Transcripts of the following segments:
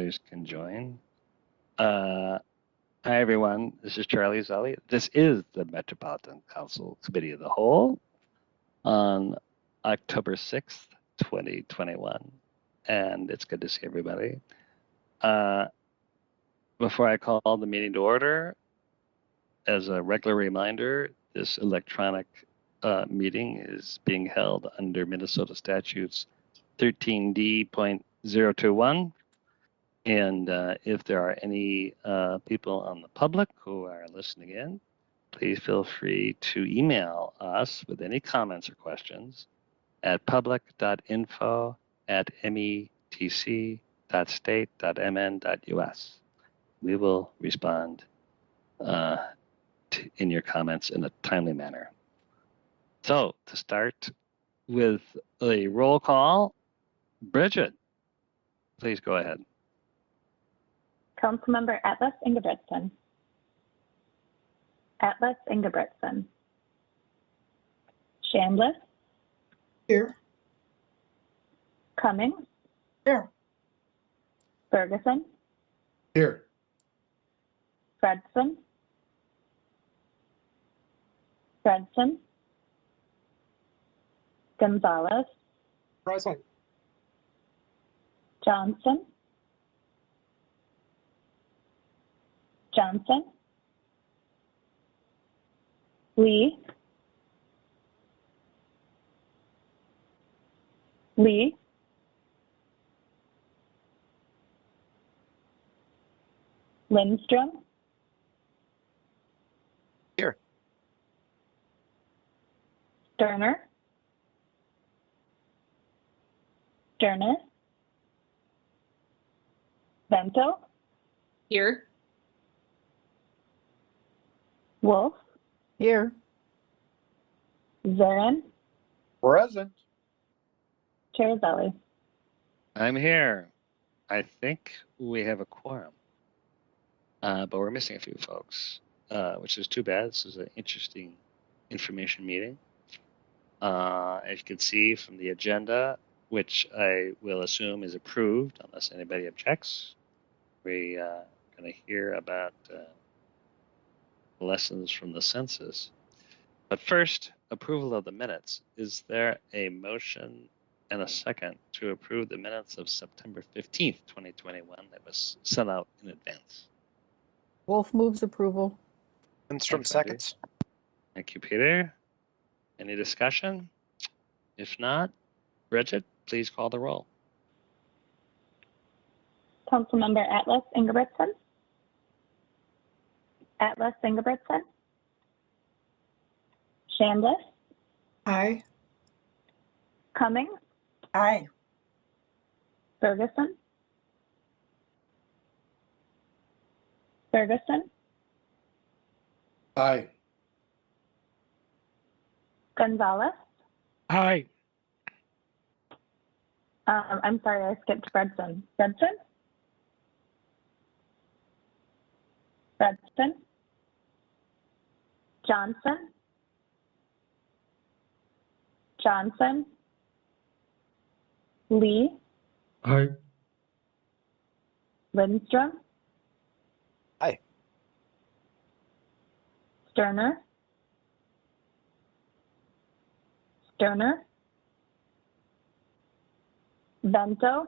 others can join. Hi, everyone. This is Charlie Zelli. This is the Metropolitan Council Committee of the Whole on October 6th, 2021. And it's good to see everybody. Before I call the meeting to order, as a regular reminder, this electronic meeting is being held under Minnesota Statutes 13D.021. And if there are any people on the public who are listening in, please feel free to email us with any comments or questions at public.info@metc.state.mn.us. We will respond in your comments in a timely manner. So to start with a roll call, Bridget, please go ahead. Councilmember Atlas Ingebrigtsen. Atlas Ingebrigtsen. Chambliss. Here. Cummings. Here. Ferguson. Here. Fredson. Fredson. Gonzalez. Present. Johnson. Johnson. Lee. Lee. Lindstrom. Here. Sterner. Sterner. Bento. Here. Wolf. Here. Zarin. Present. Chair Zelli. I'm here. I think we have a quorum, but we're missing a few folks, which is too bad. This is an interesting information meeting. As you can see from the agenda, which I will assume is approved unless anybody objects, we are going to hear about lessons from the census. But first, approval of the minutes. Is there a motion and a second to approve the minutes of September 15th, 2021 that was sent out in advance? Wolf moves approval. Lindstrom Thanks, Wendy. seconds. Thank you, Peter. Any discussion? If not, Bridget, please call the roll. Councilmember Atlas Ingebrigtsen. Atlas Ingebrigtsen. Chambliss. Aye. Cummings. Aye. Ferguson. Ferguson. Aye. Gonzalez. Aye. I'm sorry, I skipped Fredson. Fredson. Fredson. Johnson. Johnson. Lee. Aye. Lindstrom. Aye. Sterner. Sterner. Bento.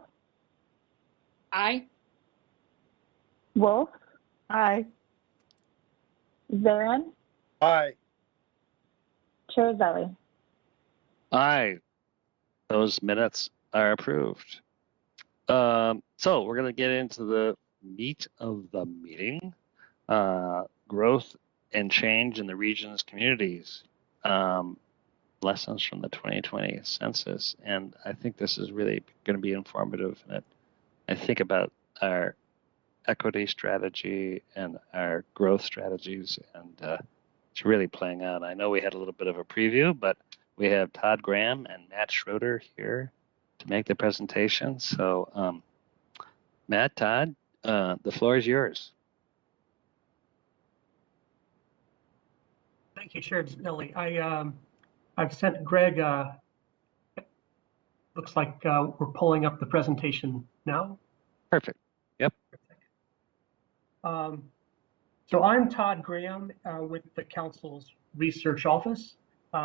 Aye. Wolf. Aye. Zarin. Aye. Chair Zelli. Aye. Those minutes are approved. So we're going to get into the meat of the meeting, growth and change in the region's communities, lessons from the 2020 census. And I think this is really going to be informative. And I think about our equity strategy and our growth strategies, and it's really playing out. I know we had a little bit of a preview, but we have Todd Graham and Matt Schroeder here to make the presentation. So Matt, Todd, the floor is yours. Thank you, Chair Zelli. I've sent Greg, looks like we're pulling up the presentation now. Perfect. Yep. So I'm Todd Graham with the Council's Research Office.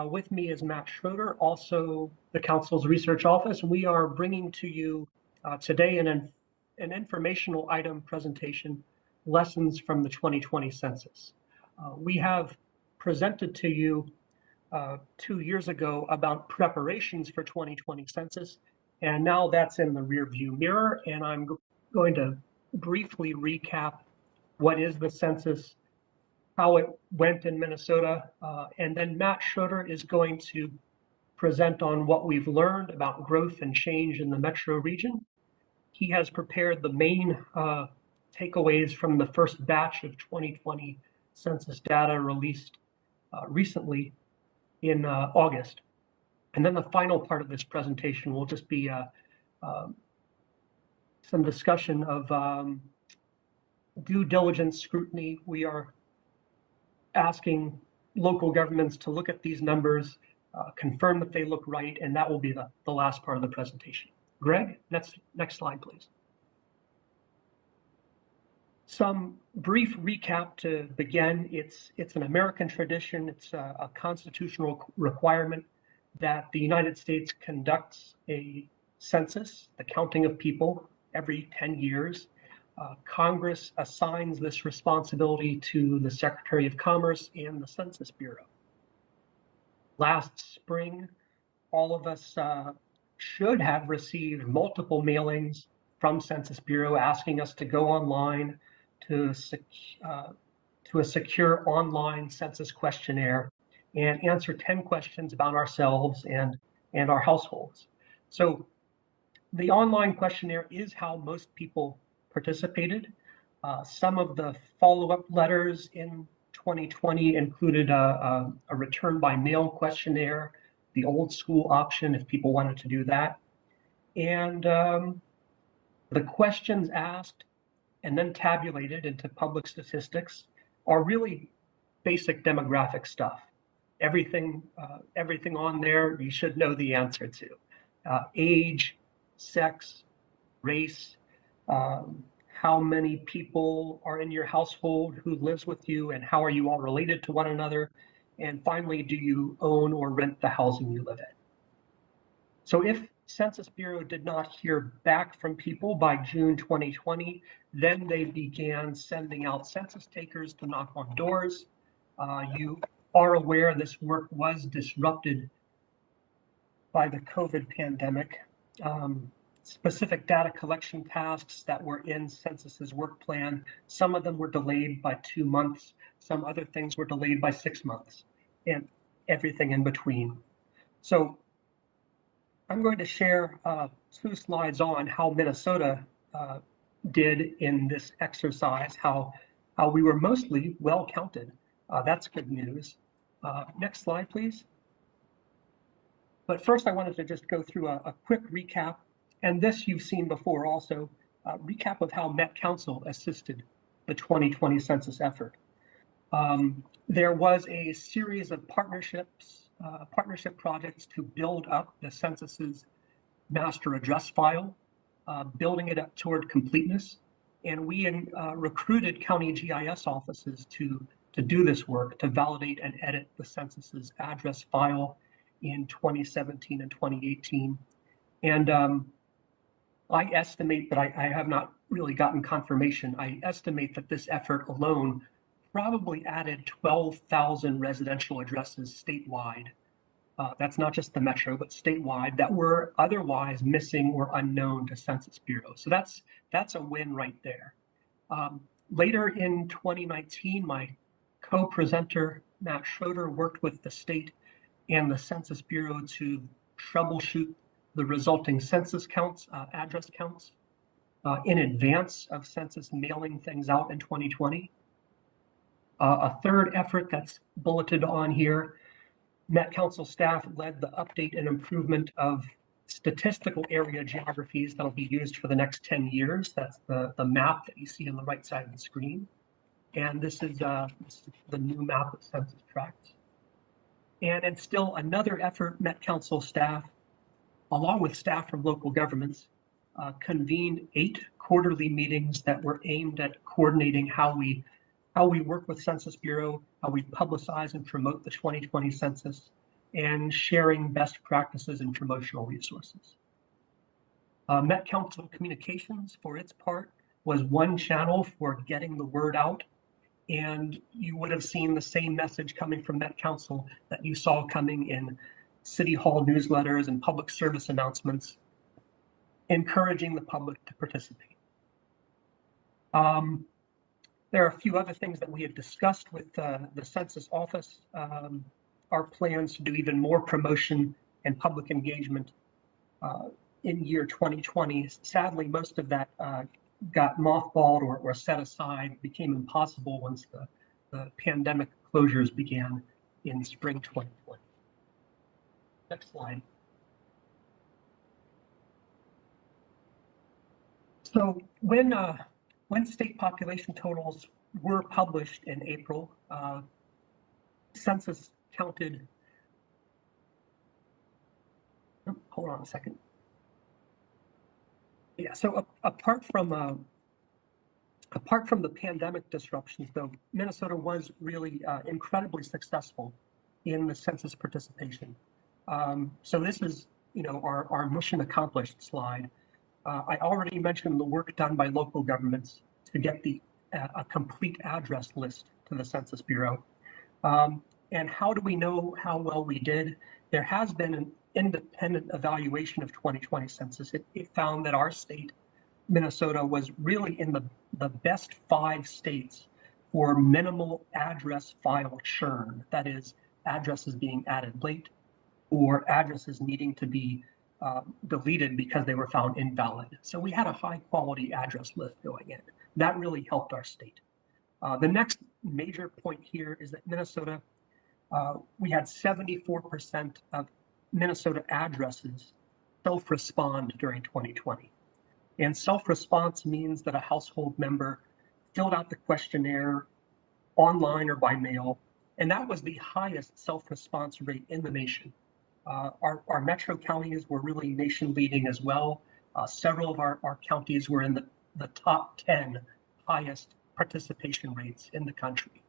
With me is Matt Schroeder, also the Council's Research Office. We are bringing to you today an informational item presentation, Lessons from the 2020 Census. We have presented to you 2 years ago about preparations for 2020 Census, and now that's in the rearview mirror, and I'm going to briefly recap what is the census, how it went in Minnesota, and then Matt Schroeder is going to present on what we've learned about growth and change in the metro region. He has prepared the main takeaways from the first batch of 2020 census data released recently in August. And then the final part of this presentation will just be some discussion of due diligence scrutiny. We are asking local governments to look at these numbers, confirm that they look right, and that will be the last part of the presentation. Greg, next slide, please. Some brief recap to begin. It's an American tradition. It's a constitutional requirement that the United States conducts a census, the counting of people, every 10 years. Congress assigns this responsibility to the Secretary of Commerce and the Census Bureau. Last spring, all of us should have received multiple mailings from Census Bureau asking us to go online to a secure online census questionnaire and answer 10 questions about ourselves and our households. So the online questionnaire is how most people participated. Some of the follow-up letters in 2020 included a return by mail questionnaire, the old school option if people wanted to do that. And the questions asked and then tabulated into public statistics are really basic demographic stuff. Everything on there you should know the answer to. Age, sex, race, how many people are in your household, who lives with you, and how are you all related to one another? And finally, do you own or rent the housing you live in? So if Census Bureau did not hear back from people by June 2020, then they began sending out census takers to knock on doors. You are aware this work was disrupted by the COVID pandemic. Specific data collection tasks that were in Census's work plan, some of them were delayed by 2 months, some other things were delayed by 6 months, and everything in between. So I'm going to share 2 slides on how Minnesota did in this exercise, how we were mostly well counted. That's good news. Next slide, please. But first, I wanted to just go through a quick recap, and this you've seen before also, recap of how Met Council assisted the 2020 census effort. There was a series of partnership projects to build up the census's master address file, building it up toward completeness. And we recruited county GIS offices to do this work, to validate and edit the census's address file in 2017 and 2018. And I estimate, but I have not really gotten confirmation, I estimate that this effort alone probably added 12,000 residential addresses statewide. That's not just the metro, but statewide, that were otherwise missing or unknown to Census Bureau. So that's a win right there. Later in 2019, my co-presenter, Matt Schroeder, worked with the state and the Census Bureau to troubleshoot the resulting census counts, address counts, in advance of census mailing things out in 2020. A third effort that's bulleted on here, Met Council staff led the update and improvement of statistical area geographies that'll be used for the next 10 years. That's the map that you see on the right side of the screen. And this is the new map of census tracts. And in still another effort, Met Council staff, along with staff from local governments, convened 8 quarterly meetings that were aimed at coordinating how we work with Census Bureau, how we publicize and promote the 2020 census, and sharing best practices and promotional resources. Met Council Communications, for its part, was one channel for getting the word out, and you would have seen the same message coming from Met Council that you saw coming in City Hall newsletters and public service announcements, encouraging the public to participate. There are a few other things that we had discussed with the Census Office. Our plans to do even more promotion and public engagement in year 2020. Sadly, most of that got mothballed or set aside, became impossible once the pandemic closures began in spring 2020. Next slide. So when state population totals were published in April, Census counted, hold on a second. Yeah, so apart from the pandemic disruptions, though, Minnesota was really incredibly successful in the census participation. So this is, our mission accomplished slide. I already mentioned the work done by local governments to get a complete address list to the Census Bureau. And how do we know how well we did? There has been an independent evaluation of 2020 census. It found that our state, Minnesota, was really in the best 5 states for minimal address file churn. That is, addresses being added late or addresses needing to be deleted because they were found invalid. So we had a high quality address list going in. That really helped our state. The next major point here is that Minnesota, we had 74% of Minnesota addresses self-respond during 2020. And self-response means that a household member filled out the questionnaire online or by mail, and that was the highest self-response rate in the nation. Our metro counties were really nation leading as well. Several of our counties were in the top 10 highest participation rates in the country,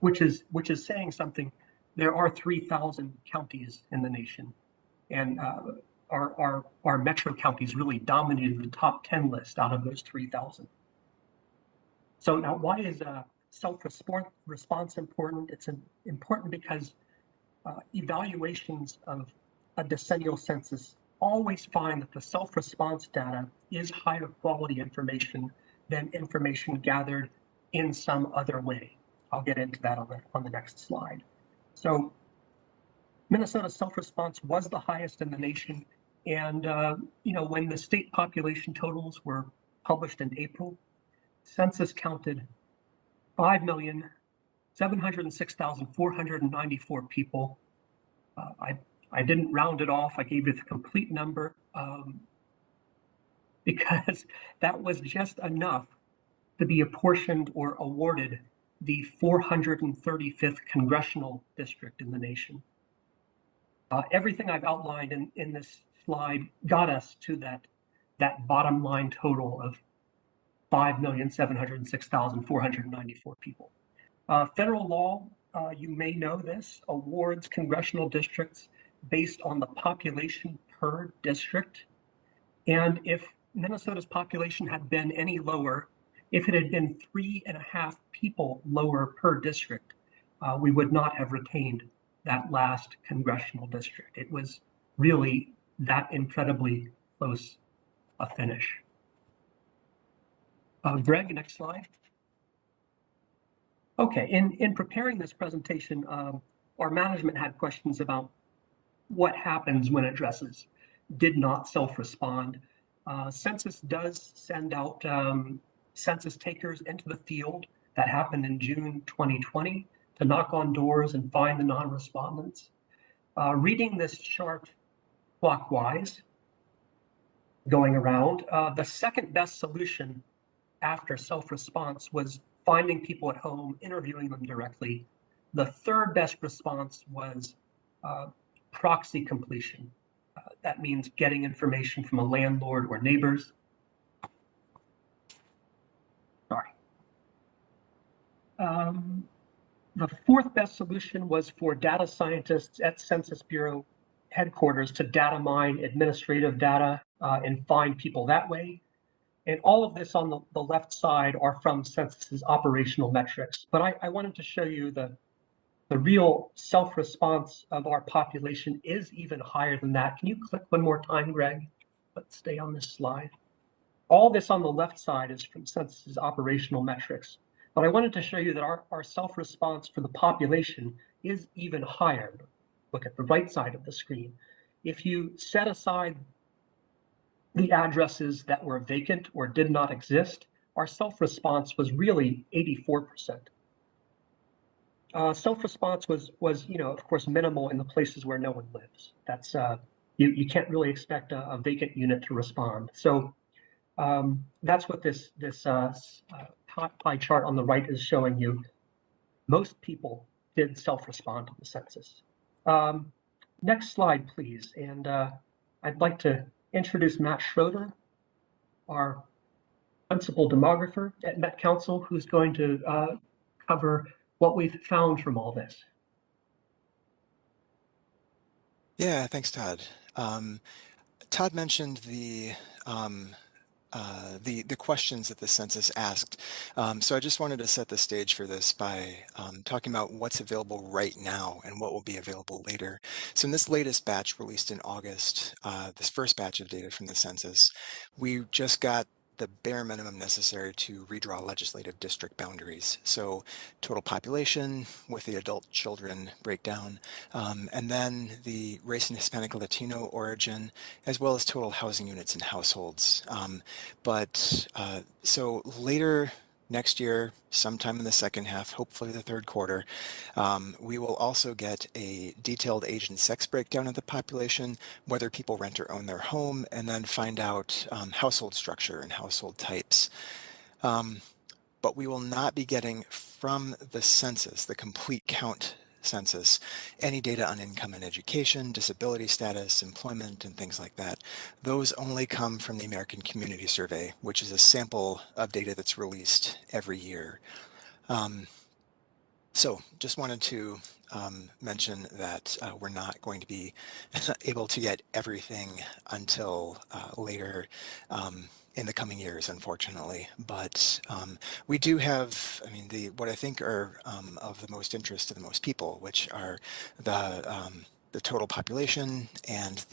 which is saying something. There are 3,000 counties in the nation, and our metro counties really dominated the top 10 list out of those 3,000. So now, why is self-response important? It's important because evaluations of a decennial census always find that the self-response data is higher quality information than information gathered in some other way. I'll get into that on the next slide. So Minnesota's self-response was the highest in the nation. And, when the state population totals were published in April, Census counted 5,706,494 people. I didn't round it off. I gave you the complete number because that was just enough to be apportioned or awarded the 435th congressional district in the nation. Everything I've outlined in this slide got us to that bottom line total of 5,706,494 people. Federal law, you may know this, awards congressional districts based on the population per district. And if Minnesota's population had been any lower, if it had been 3.5 people lower per district, we would not have retained that last congressional district. It was really that incredibly close a finish. Greg, next slide. Okay, in preparing this presentation, our management had questions about what happens when addresses did not self-respond. Census does send out census takers into the field. That happened in June 2020 to knock on doors and find the non-respondents. Reading this chart clockwise, going around, the second best solution after self-response was finding people at home, interviewing them directly. The third best response was proxy completion. That means getting information from a landlord or neighbors. The fourth best solution was for data scientists at Census Bureau headquarters to data mine administrative data and find people that way. And all of this on the left side are from Census's operational metrics. But I wanted to show you the real self-response of our population is even higher than that. Can you click one more time, Greg? Let's stay on this slide. All this on the left side is from Census's operational metrics. But I wanted to show you that our self-response for the population is even higher. Look at the right side of the screen. If you set aside the addresses that were vacant or did not exist, our self-response was really 84%. Self-response was, of course, minimal in the places where no one lives. That's you can't really expect a vacant unit to respond. So that's what this pie chart on the right is showing you. Most people did self-respond to the census. Next slide, please. And I'd like to introduce Matt Schroeder, our principal demographer at Met Council, who's going to cover what we've found from all this. Yeah, thanks, Todd. Todd mentioned the questions that the census asked. So I just wanted to set the stage for this by talking about what's available right now and what will be available later. So in this latest batch released in August, this first batch of data from the census, we just got the bare minimum necessary to redraw legislative district boundaries. So total population with the adult children breakdown, and then the race and Hispanic Latino origin, as well as total housing units and households. So later next year, sometime in the second half, hopefully the third quarter, we will also get a detailed age and sex breakdown of the population, whether people rent or own their home, and then find out household structure and household types. But we will not be getting from the census, the complete count census, any data on income and education, disability status, employment, and things like that. Those only come from the American Community Survey, which is a sample of data that's released every year. So just wanted to mention that we're not going to be able to get everything until later in the coming years, unfortunately. But we do have, what I think are of the most interest to the most people, which are the total population and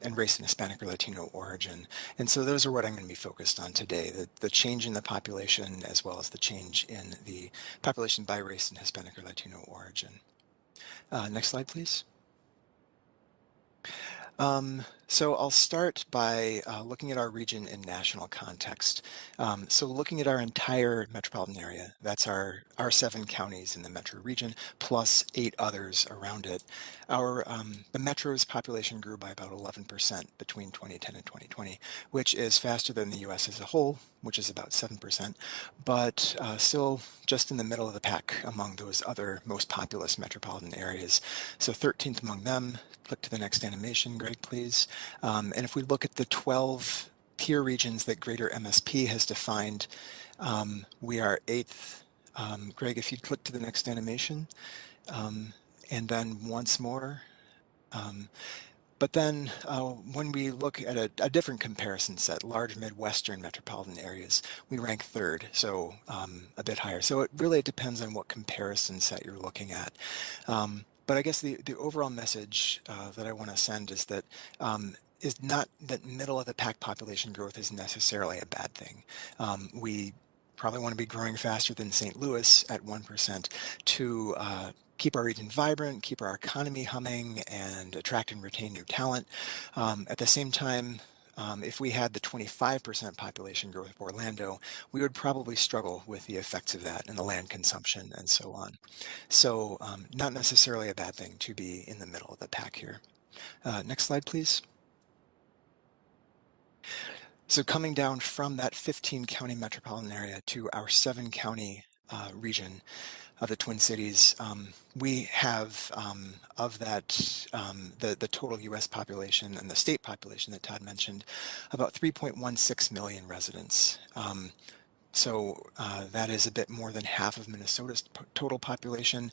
and race and Hispanic or Latino origin. And so those are what I'm going to be focused on today, the change in the population as well as the change in the population by race and Hispanic or Latino origin. Next slide, please. So I'll start by looking at our region in national context. So looking at our entire metropolitan area, that's our 7 counties in the metro region, plus 8 others around it. The metro's population grew by about 11% between 2010 and 2020, which is faster than the US as a whole, which is about 7%, but still just in the middle of the pack among those other most populous metropolitan areas. So 13th among them. Click to the next animation, Greg, please. And if we look at the 12 peer regions that Greater MSP has defined, we are 8th. Greg, if you'd click to the next animation, and then once more. But then when we look at a different comparison set, large Midwestern metropolitan areas, we rank 3rd, so a bit higher. So it really depends on what comparison set you're looking at. But I guess the overall message that I want to send is that is not that middle of the pack population growth is necessarily a bad thing. We probably want to be growing faster than St. Louis at 1% to keep our region vibrant, keep our economy humming, and attract and retain new talent. At the same time, if we had the 25% population growth of Orlando, we would probably struggle with the effects of that in the land consumption and so on. So not necessarily a bad thing to be in the middle of the pack here. Next slide, please. So coming down from that 15 county metropolitan area to our 7 county region of the Twin Cities, we have of that, the total US population and the state population that Todd mentioned, about 3.16 million residents. So that is a bit more than half of Minnesota's total population,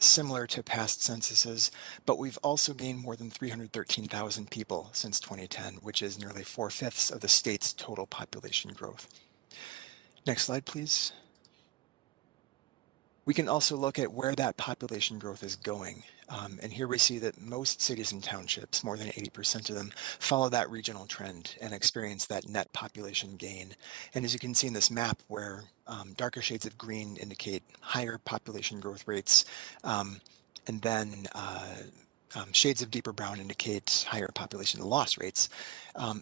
similar to past censuses, but we've also gained more than 313,000 people since 2010, which is nearly 4/5 of the state's total population growth. Next slide, please. We can also look at where that population growth is going. And here we see that most cities and townships, more than 80% of them, follow that regional trend and experience that net population gain. And as you can see in this map, where darker shades of green indicate higher population growth rates, and then shades of deeper brown indicate higher population loss rates.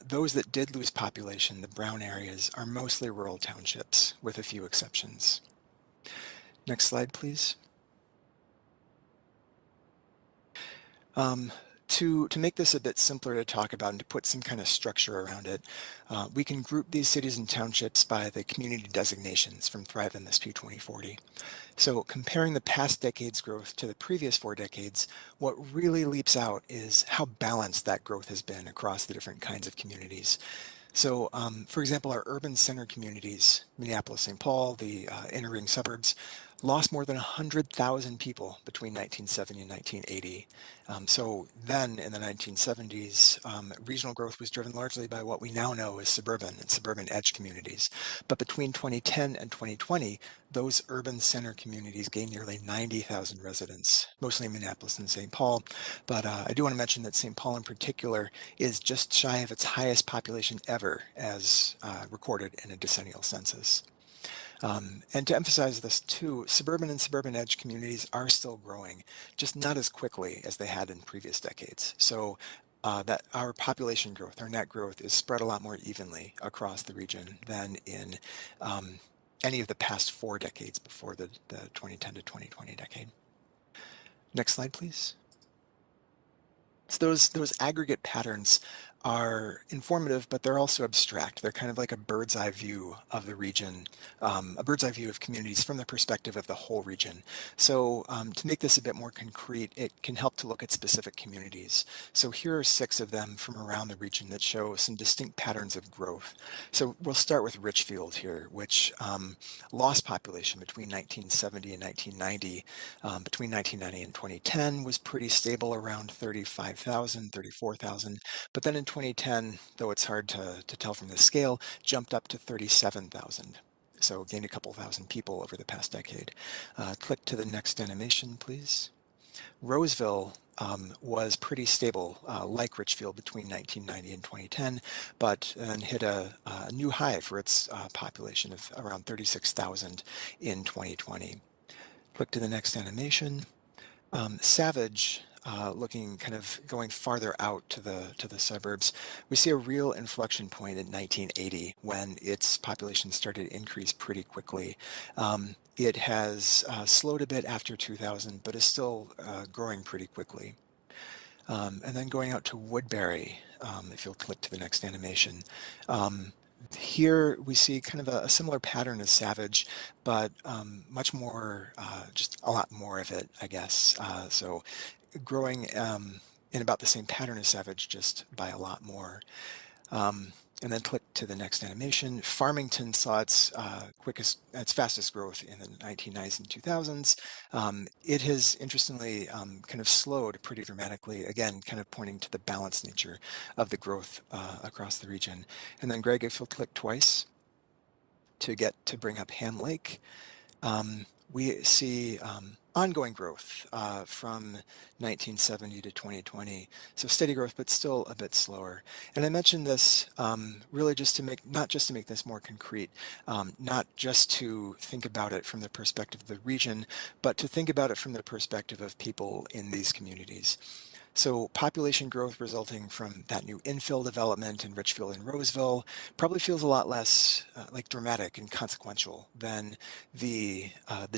Those that did lose population, the brown areas, are mostly rural townships, with a few exceptions. Next slide, please. To make this a bit simpler to talk about and to put some kind of structure around it, we can group these cities and townships by the community designations from Thrive MSP 2040. So comparing the past decade's growth to the previous 4 decades, what really leaps out is how balanced that growth has been across the different kinds of communities. So, for example, our urban center communities, Minneapolis, St. Paul, the inner ring suburbs, lost more than 100,000 people between 1970 and 1980. So then in the 1970s, regional growth was driven largely by what we now know as suburban and suburban edge communities. But between 2010 and 2020, those urban center communities gained nearly 90,000 residents, mostly in Minneapolis and St. Paul. But I do want to mention that St. Paul in particular is just shy of its highest population ever as recorded in a decennial census. And to emphasize this too, suburban and suburban edge communities are still growing, just not as quickly as they had in previous decades. So that our population growth, our net growth, is spread a lot more evenly across the region than in any of the past 4 decades before the 2010 to 2020 decade. Next slide, please. So those aggregate patterns are informative, but they're also abstract. They're kind of like a bird's eye view of the region, a bird's eye view of communities from the perspective of the whole region. So to make this a bit more concrete, it can help to look at specific communities. So here are 6 of them from around the region that show some distinct patterns of growth. So we'll start with Richfield here, which lost population between 1970 and 1990. Between 1990 and 2010 was pretty stable around 35,000, 34,000. But then in 2010, though it's hard to tell from the scale, jumped up to 37,000. So gained a couple thousand people over the past decade. Click to the next animation, please. Roseville was pretty stable, like Richfield, between 1990 and 2010, but then hit a new high for its population of around 36,000 in 2020. Click to the next animation. Savage, looking kind of going farther out to the suburbs, we see a real inflection point in 1980 when its population started to increase pretty quickly. It has slowed a bit after 2000, but is still growing pretty quickly. And then going out to Woodbury, if you'll click to the next animation. Here we see kind of a similar pattern as Savage, but much more, just a lot more of it, I guess. So growing in about the same pattern as Savage, just by a lot more. And then click to the next animation. Farmington saw its fastest growth in the 1990s and 2000s. It has interestingly kind of slowed pretty dramatically, again, kind of pointing to the balanced nature of the growth across the region. And then Greg, if you'll click twice to bring up Ham Lake, we see ongoing growth from 1970 to 2020. So steady growth, but still a bit slower. And I mentioned this really just to not just to make this more concrete, not just to think about it from the perspective of the region, but to think about it from the perspective of people in these communities. So population growth resulting from that new infill development in Richfield and Roseville probably feels a lot less like dramatic and consequential than the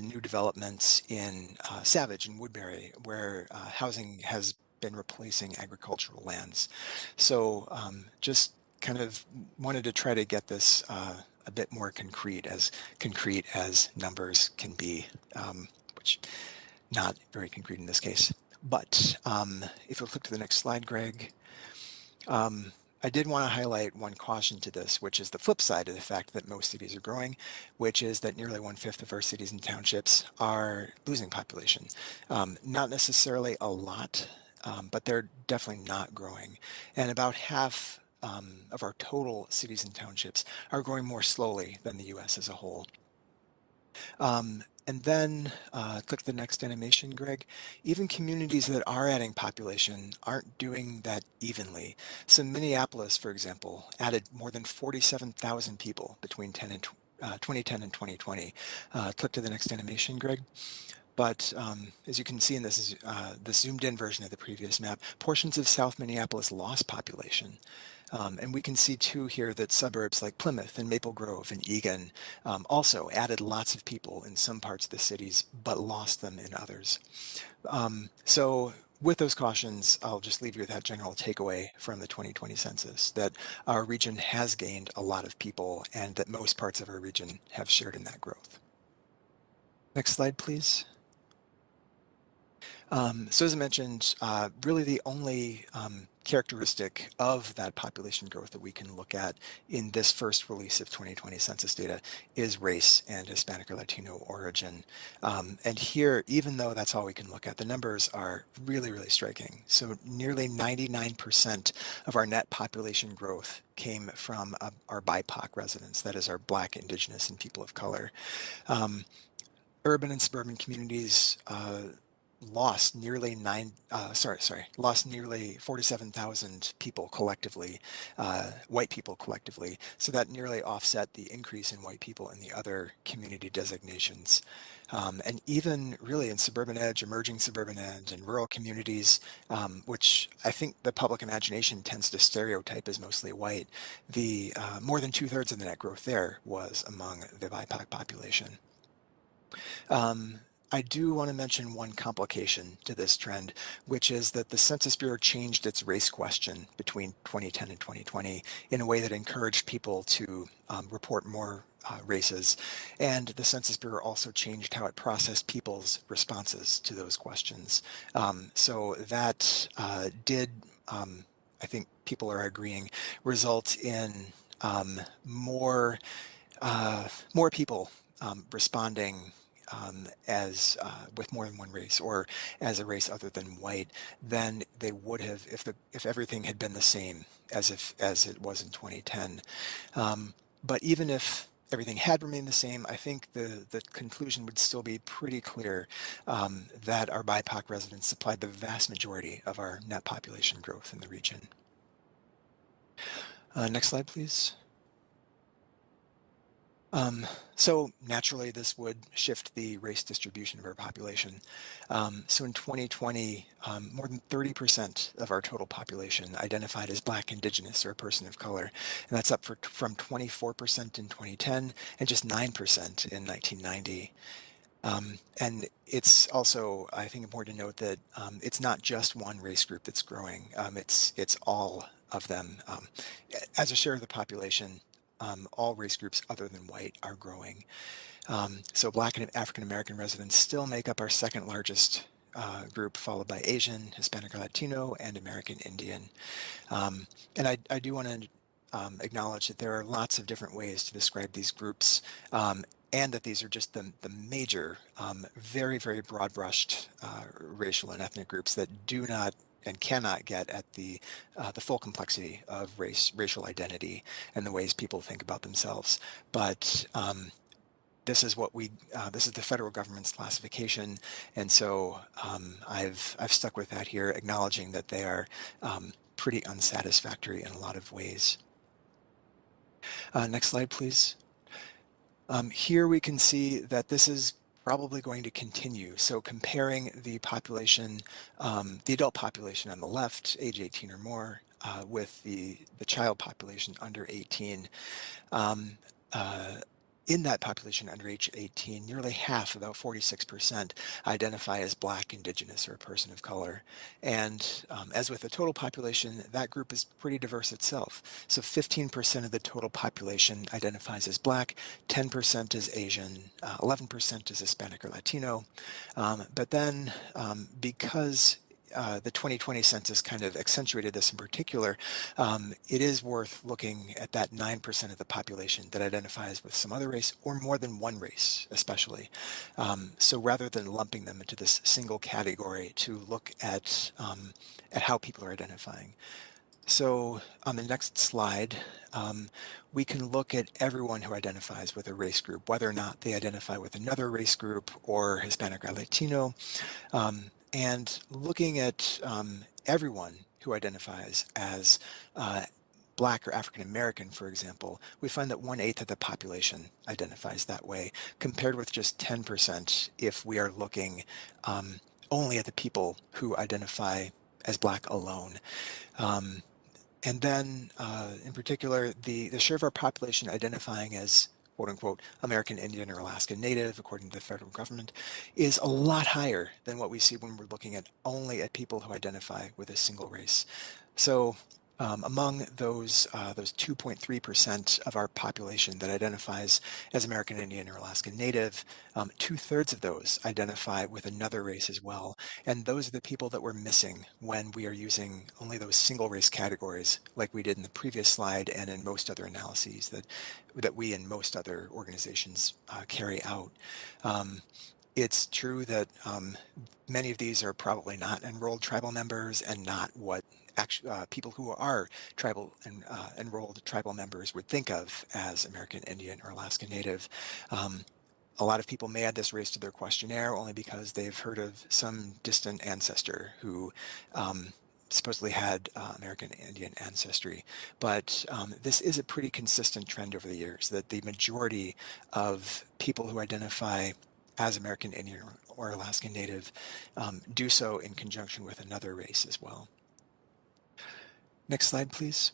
new developments in Savage and Woodbury, where housing has been replacing agricultural lands. So just kind of wanted to try to get this a bit more concrete as numbers can be, which not very concrete in this case. But if you'll click to the next slide, Greg, I did want to highlight one caution to this, which is the flip side of the fact that most cities are growing, which is that nearly 1/5 of our cities and townships are losing population. Not necessarily a lot, but they're definitely not growing. And about half of our total cities and townships are growing more slowly than the US as a whole. And then click the next animation, Greg. Even communities that are adding population aren't doing that evenly. So Minneapolis, for example, added more than 47,000 people between 2010 and 2020. Click to the next animation, Greg. But as you can see in this, the zoomed in version of the previous map, portions of South Minneapolis lost population. And we can see too here that suburbs like Plymouth and Maple Grove and Eagan also added lots of people in some parts of the cities, but lost them in others. So with those cautions, I'll just leave you with that general takeaway from the 2020 census, that our region has gained a lot of people and that most parts of our region have shared in that growth. Next slide, please. So as I mentioned, really the only characteristic of that population growth that we can look at in this first release of 2020 census data is race and Hispanic or Latino origin. And here, even though that's all we can look at, the numbers are really, really striking. So nearly 99% of our net population growth came from our BIPOC residents, that is our Black, Indigenous, and people of color. Urban and suburban communities lost nearly 47,000 people collectively, white people collectively. So that nearly offset the increase in white people in the other community designations. And even really in suburban edge, emerging suburban edge, and rural communities, which I think the public imagination tends to stereotype as mostly white, the more than 2/3 of the net growth there was among the BIPOC population. I do want to mention one complication to this trend, which is that the Census Bureau changed its race question between 2010 and 2020 in a way that encouraged people to report more races. And the Census Bureau also changed how it processed people's responses to those questions. So that did, I think people are agreeing, result in more people responding as with more than one race or as a race other than white than they would have if everything had been the same as it was in 2010. But even if everything had remained the same, I think the conclusion would still be pretty clear that our BIPOC residents supplied the vast majority of our net population growth in the region. Next slide, please. So naturally, this would shift the race distribution of our population. So in 2020, more than 30% of our total population identified as Black, Indigenous, or a person of color. And that's up from 24% in 2010 and just 9% in 1990. And it's also, I think, important to note that it's not just one race group that's growing. It's all of them. As a share of the population, all race groups other than white are growing. So Black and African American residents still make up our second largest group, followed by Asian, Hispanic or Latino, and American Indian. And I do want to acknowledge that there are lots of different ways to describe these groups, and that these are just the major, very, very broad-brushed racial and ethnic groups that do not and cannot get at the full complexity of racial identity and the ways people think about themselves. But this is what this is the federal government's classification, and so I've stuck with that here, acknowledging that they are pretty unsatisfactory in a lot of ways. Next slide, please. Here we can see that this is probably going to continue. So comparing the population, the adult population on the left, age 18 or more, with the child population under 18. In that population under age 18, nearly half, about 46%, identify as Black, Indigenous, or a person of color. And as with the total population, that group is pretty diverse itself. So 15% of the total population identifies as Black, 10% is Asian, 11% is Hispanic or Latino. But then because the 2020 census kind of accentuated this in particular, it is worth looking at that 9% of the population that identifies with some other race or more than one race, especially. So rather than lumping them into this single category, to look at how people are identifying. So on the next slide, we can look at everyone who identifies with a race group, whether or not they identify with another race group or Hispanic or Latino, and looking at everyone who identifies as Black or African American, for example, we find that 1/8 of the population identifies that way, compared with just 10% if we are looking only at the people who identify as Black alone. And then, in particular, the share of our population identifying as quote unquote American Indian or Alaska Native, according to the federal government, is a lot higher than what we see when we're looking at only at people who identify with a single race. So among those 2.3% of our population that identifies as American Indian or Alaska Native, 2/3 of those identify with another race as well. And those are the people that we're missing when we are using only those single race categories like we did in the previous slide and in most other analyses that we and most other organizations carry out. It's true that many of these are probably not enrolled tribal members and not what people who are tribal and enrolled tribal members would think of as American Indian or Alaska Native. A lot of people may add this race to their questionnaire only because they've heard of some distant ancestor who supposedly had American Indian ancestry. But this is a pretty consistent trend over the years, that the majority of people who identify as American Indian or Alaska Native do so in conjunction with another race as well. Next slide, please.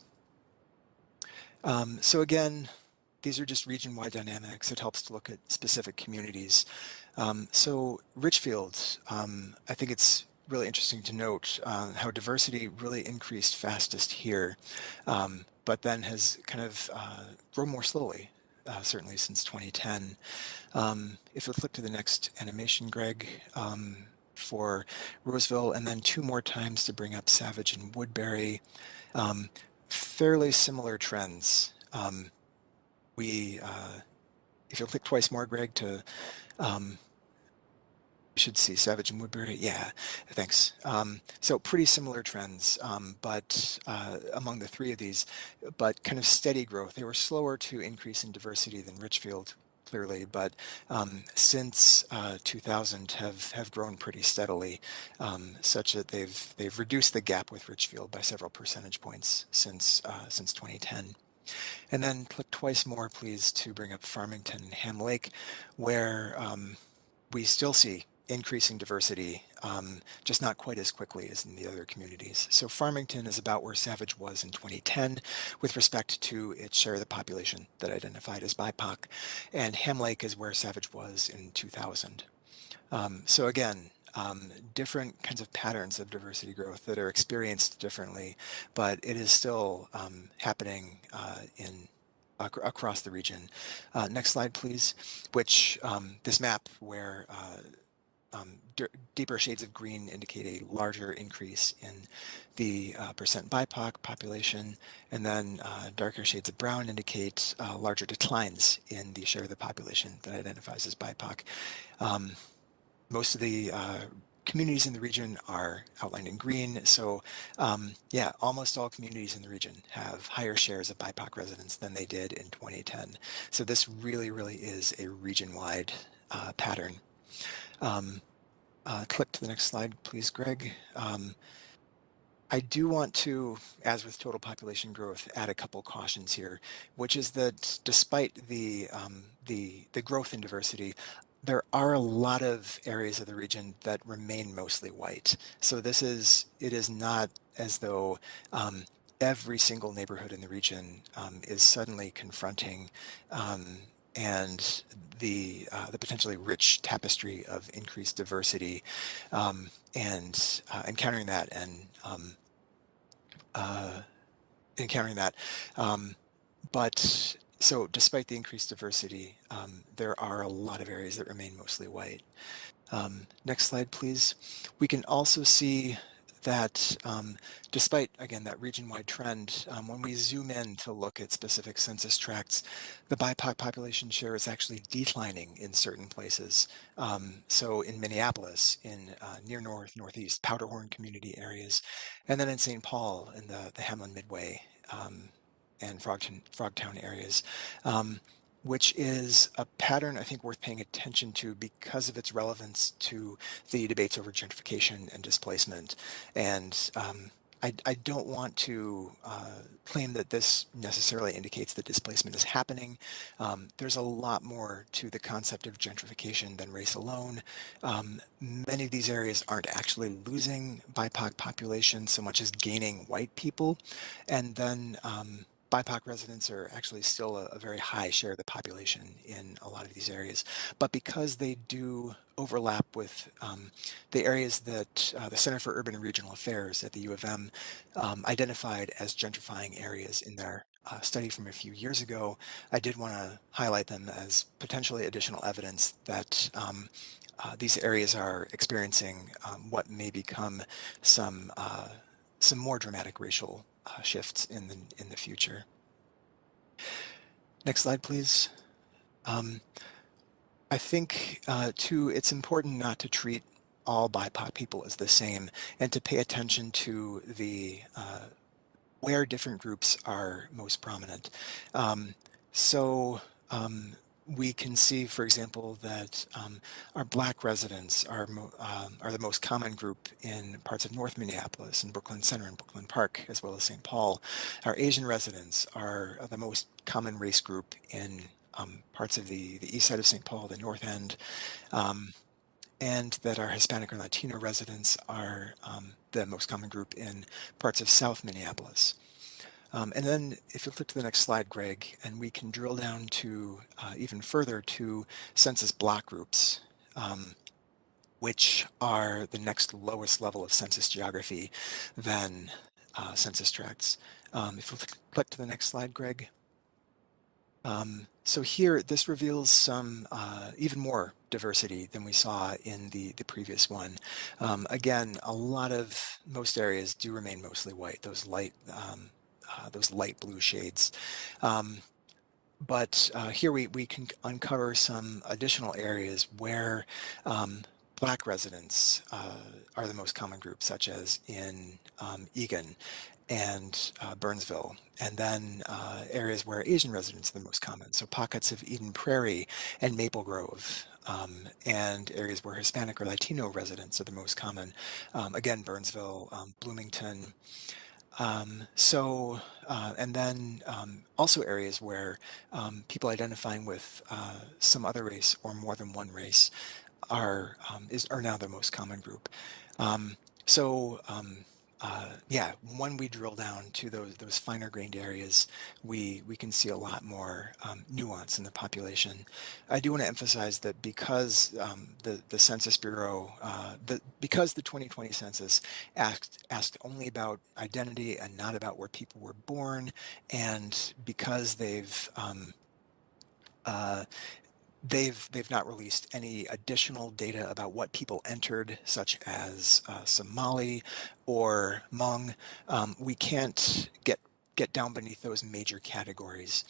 So again, these are just region-wide dynamics. It helps to look at specific communities. So Richfield, I think it's really interesting to note how diversity really increased fastest here, but then has kind of grown more slowly, certainly since 2010. If you'll click to the next animation, Greg, for Roseville, and then 2 more times to bring up Savage and Woodbury. Fairly similar trends. If you'll click twice more, Greg, to you should see Savage and Woodbury. Yeah, thanks. So pretty similar trends, but among the 3 of these, but kind of steady growth. They were slower to increase in diversity than Richfield, clearly, but since 2000 have grown pretty steadily, such that they've reduced the gap with Richfield by several percentage points since 2010. And then click twice more, please, to bring up Farmington and Ham Lake, where we still see increasing diversity, just not quite as quickly as in the other communities. So Farmington is about where Savage was in 2010 with respect to its share of the population that identified as BIPOC, and Ham Lake is where Savage was in 2000. So again, different kinds of patterns of diversity growth that are experienced differently, but it is still happening across the region. Next slide, please, which this map where deeper shades of green indicate a larger increase in the percent BIPOC population, and then darker shades of brown indicate larger declines in the share of the population that identifies as BIPOC. Most of the communities in the region are outlined in green, so yeah, almost all communities in the region have higher shares of BIPOC residents than they did in 2010. So this really, really is a region-wide pattern. Click to the next slide, please, Greg. I do want to, as with total population growth, add a couple cautions here, which is that despite the growth in diversity, there are a lot of areas of the region that remain mostly white. So it is not as though every single neighborhood in the region is suddenly confronting and the potentially rich tapestry of increased diversity, and encountering that. But so despite the increased diversity, there are a lot of areas that remain mostly white. Next slide, please. We can also see that despite, again, that region-wide trend, when we zoom in to look at specific census tracts, the BIPOC population share is actually declining in certain places. So in Minneapolis, in near north, northeast, Powder Horn community areas, and then in St. Paul in the Hamlin Midway and Frogtown areas. Which is a pattern I think worth paying attention to because of its relevance to the debates over gentrification and displacement. And I don't want to claim that this necessarily indicates that displacement is happening. There's a lot more to the concept of gentrification than race alone. Many of these areas aren't actually losing BIPOC population so much as gaining white people. And then BIPOC residents are actually still a very high share of the population in a lot of these areas. But because they do overlap with the areas that the Center for Urban and Regional Affairs at the U of M identified as gentrifying areas in their study from a few years ago, I did want to highlight them as potentially additional evidence that these areas are experiencing what may become some more dramatic racial shifts in the future. Next slide, please. I think too, it's important not to treat all BIPOC people as the same, and to pay attention to the where different groups are most prominent. We can see, for example, that our Black residents are the most common group in parts of North Minneapolis and Brooklyn Center and Brooklyn Park, as well as St. Paul. Our Asian residents are the most common race group in parts of the east side of St. Paul, the North End, and that our Hispanic or Latino residents are the most common group in parts of South Minneapolis. And then if you look to the next slide, Greg, and we can drill down to even further to census block groups, which are the next lowest level of census geography than census tracts. If we click to the next slide, Greg. So here, this reveals some even more diversity than we saw in the previous one. Again, most areas do remain mostly white, those light blue shades. But here we can uncover some additional areas where Black residents are the most common group, such as in Eagan and Burnsville, and then areas where Asian residents are the most common, so pockets of Eden Prairie and Maple Grove, and areas where Hispanic or Latino residents are the most common, again, Burnsville, Bloomington, and then also areas where people identifying with some other race or more than one race are now the most common group. Yeah, when we drill down to those finer grained areas, we can see a lot more nuance in the population. I do want to emphasize that because the Census Bureau, because the 2020 census asked only about identity and not about where people were born, and because they've not released any additional data about what people entered, such as Somali or Hmong. We can't get down beneath those major categories,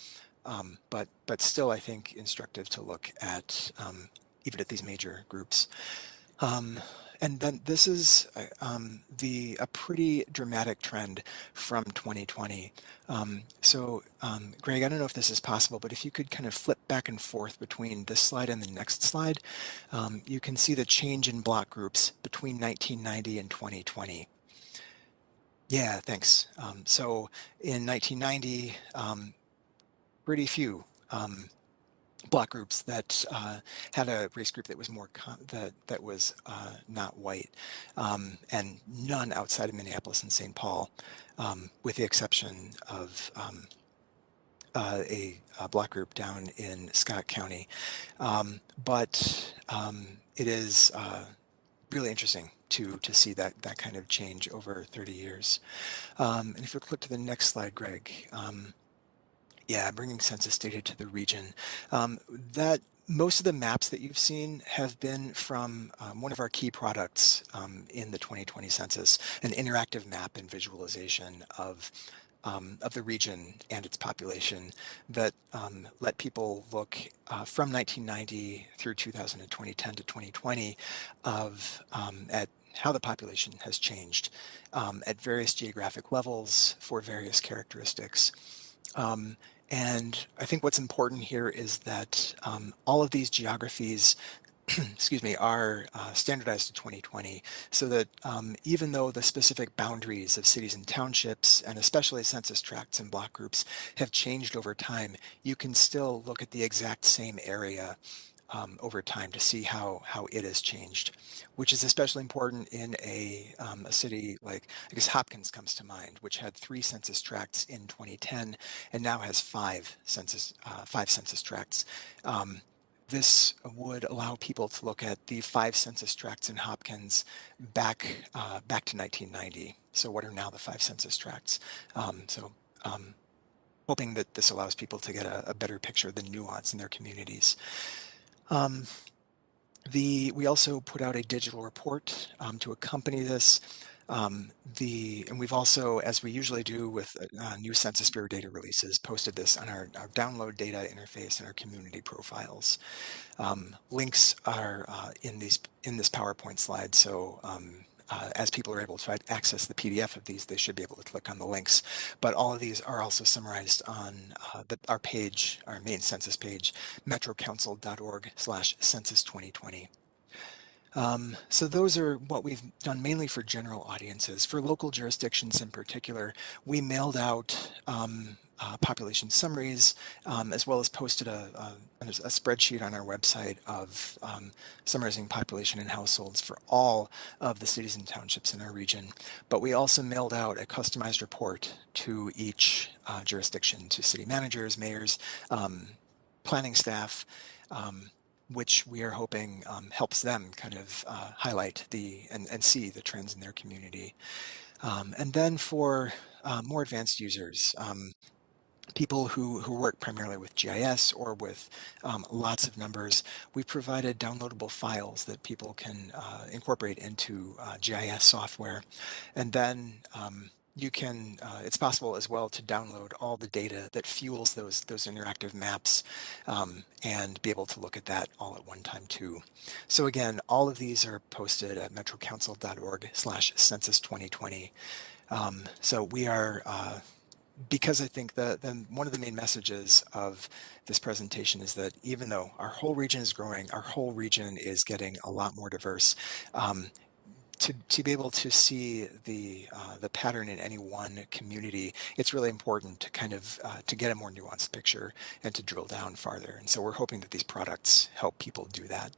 but still, I think instructive to look at even at these major groups. And then this is a pretty dramatic trend from 2020. Greg, I don't know if this is possible, but if you could kind of flip back and forth between this slide and the next slide, you can see the change in block groups between 1990 and 2020. Yeah, thanks. So in 1990, pretty few block groups that had a race group that was that was not white, and none outside of Minneapolis and St. Paul, with the exception of a block group down in Scott County. But it is really interesting to see that kind of change over 30 years. And if you click to the next slide, Greg. Yeah, bringing census data to the region. That Most of the maps that you've seen have been from one of our key products in the 2020 census, an interactive map and visualization of the region and its population that let people look from 1990 through 2010 to 2020 at how the population has changed at various geographic levels for various characteristics. And I think what's important here is that all of these geographies excuse me, are standardized to 2020 so that even though the specific boundaries of cities and townships, and especially census tracts and block groups, have changed over time, you can still look at the exact same area over time to see how it has changed, which is especially important in a city like, I guess Hopkins comes to mind, which had 3 census tracts in 2010 and now has 5 census tracts. This would allow people to look at the 5 census tracts in Hopkins back to 1990. So what are now the 5 census tracts? Hoping that this allows people to get a better picture of the nuance in their communities. We also put out a digital report to accompany this. And we've also, as we usually do with new Census Bureau data releases, posted this on our download data interface and our community profiles. Links are in this PowerPoint slide, so as people are able to access the PDF of these, they should be able to click on the links. But all of these are also summarized on our page, our main census page, metrocouncil.org/census2020. So those are what we've done mainly for general audiences. For local jurisdictions in particular, we mailed out population summaries, as well as posted a spreadsheet on our website of summarizing population and households for all of the cities and townships in our region. But we also mailed out a customized report to each jurisdiction, to city managers, mayors, planning staff, which we are hoping helps them kind of highlight and see the trends in their community. And then for more advanced users, people who work primarily with GIS or with lots of numbers, we provided downloadable files that people can incorporate into GIS software. And then you can, it's possible as well to download all the data that fuels those interactive maps and be able to look at that all at one time too. So again, all of these are posted at metrocouncil.org/census2020. So we are, because I think that one of the main messages of this presentation is that even though our whole region is growing, our whole region is getting a lot more diverse. To be able to see the pattern in any one community, it's really important to kind of to get a more nuanced picture and to drill down farther. And so we're hoping that these products help people do that.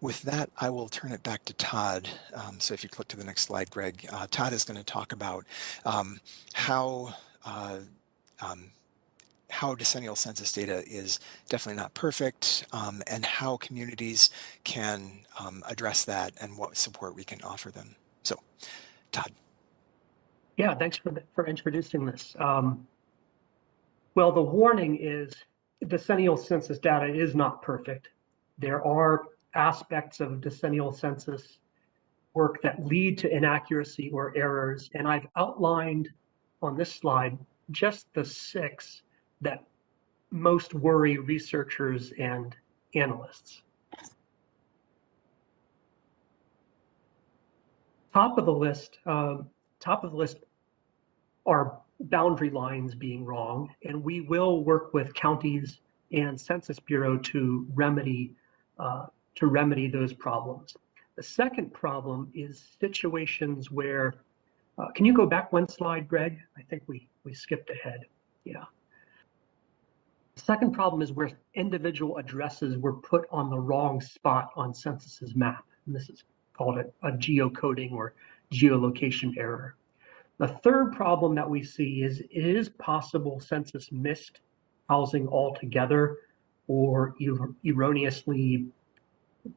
With that, I will turn it back to Todd. So if you click to the next slide, Greg, Todd is going to talk about how decennial census data is definitely not perfect, and how communities can address that and what support we can offer them. So, Todd. Yeah, thanks for introducing this. Well, the warning is decennial census data is not perfect. There are aspects of decennial census work that lead to inaccuracy or errors, and I've outlined on this slide just the 6 that most worry researchers and analysts. Top of the list are boundary lines being wrong, and we will work with counties and Census Bureau to remedy those problems. The second problem is situations where, can you go back one slide, Greg? I think we skipped ahead. Yeah. The second problem is where individual addresses were put on the wrong spot on Census's map. And this is called a geocoding or geolocation error. The third problem that we see is it is possible Census missed housing altogether or erroneously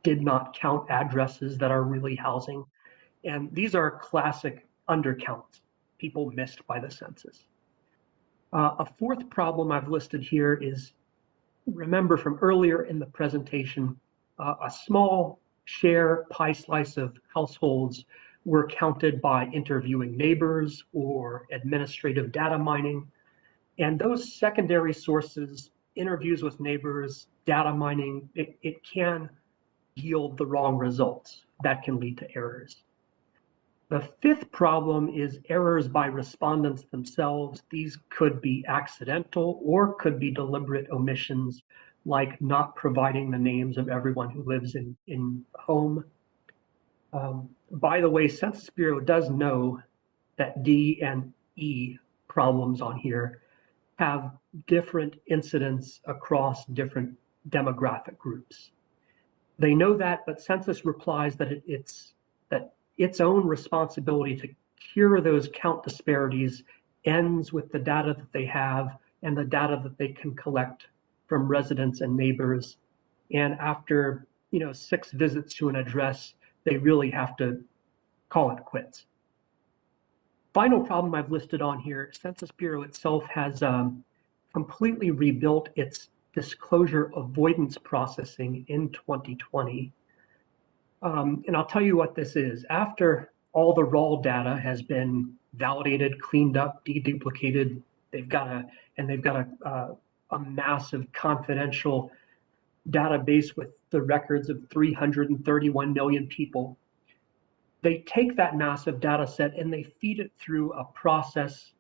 did not count addresses that are really housing. And these are classic undercounts, people missed by the census. A fourth problem I've listed here is remember from earlier in the presentation, a small share pie slice of households were counted by interviewing neighbors or administrative data mining. And those secondary sources, interviews with neighbors, data mining, it can yield the wrong results. That can lead to errors. The fifth problem is errors by respondents themselves. These could be accidental or could be deliberate omissions, like not providing the names of everyone who lives in home. By the way, Census Bureau does know that D and E problems on here have different incidents across different demographic groups. They know that, but Census replies that its own responsibility to cure those count disparities ends with the data that they have and the data that they can collect from residents and neighbors. And after 6 visits to an address, they really have to call it quits. Final problem I've listed on here, Census Bureau itself has completely rebuilt its disclosure avoidance processing in 2020. And I'll tell you what this is. After all the raw data has been validated, cleaned up, deduplicated, they've got a massive confidential database with the records of 331 million people. They take that massive data set and they feed it through a process,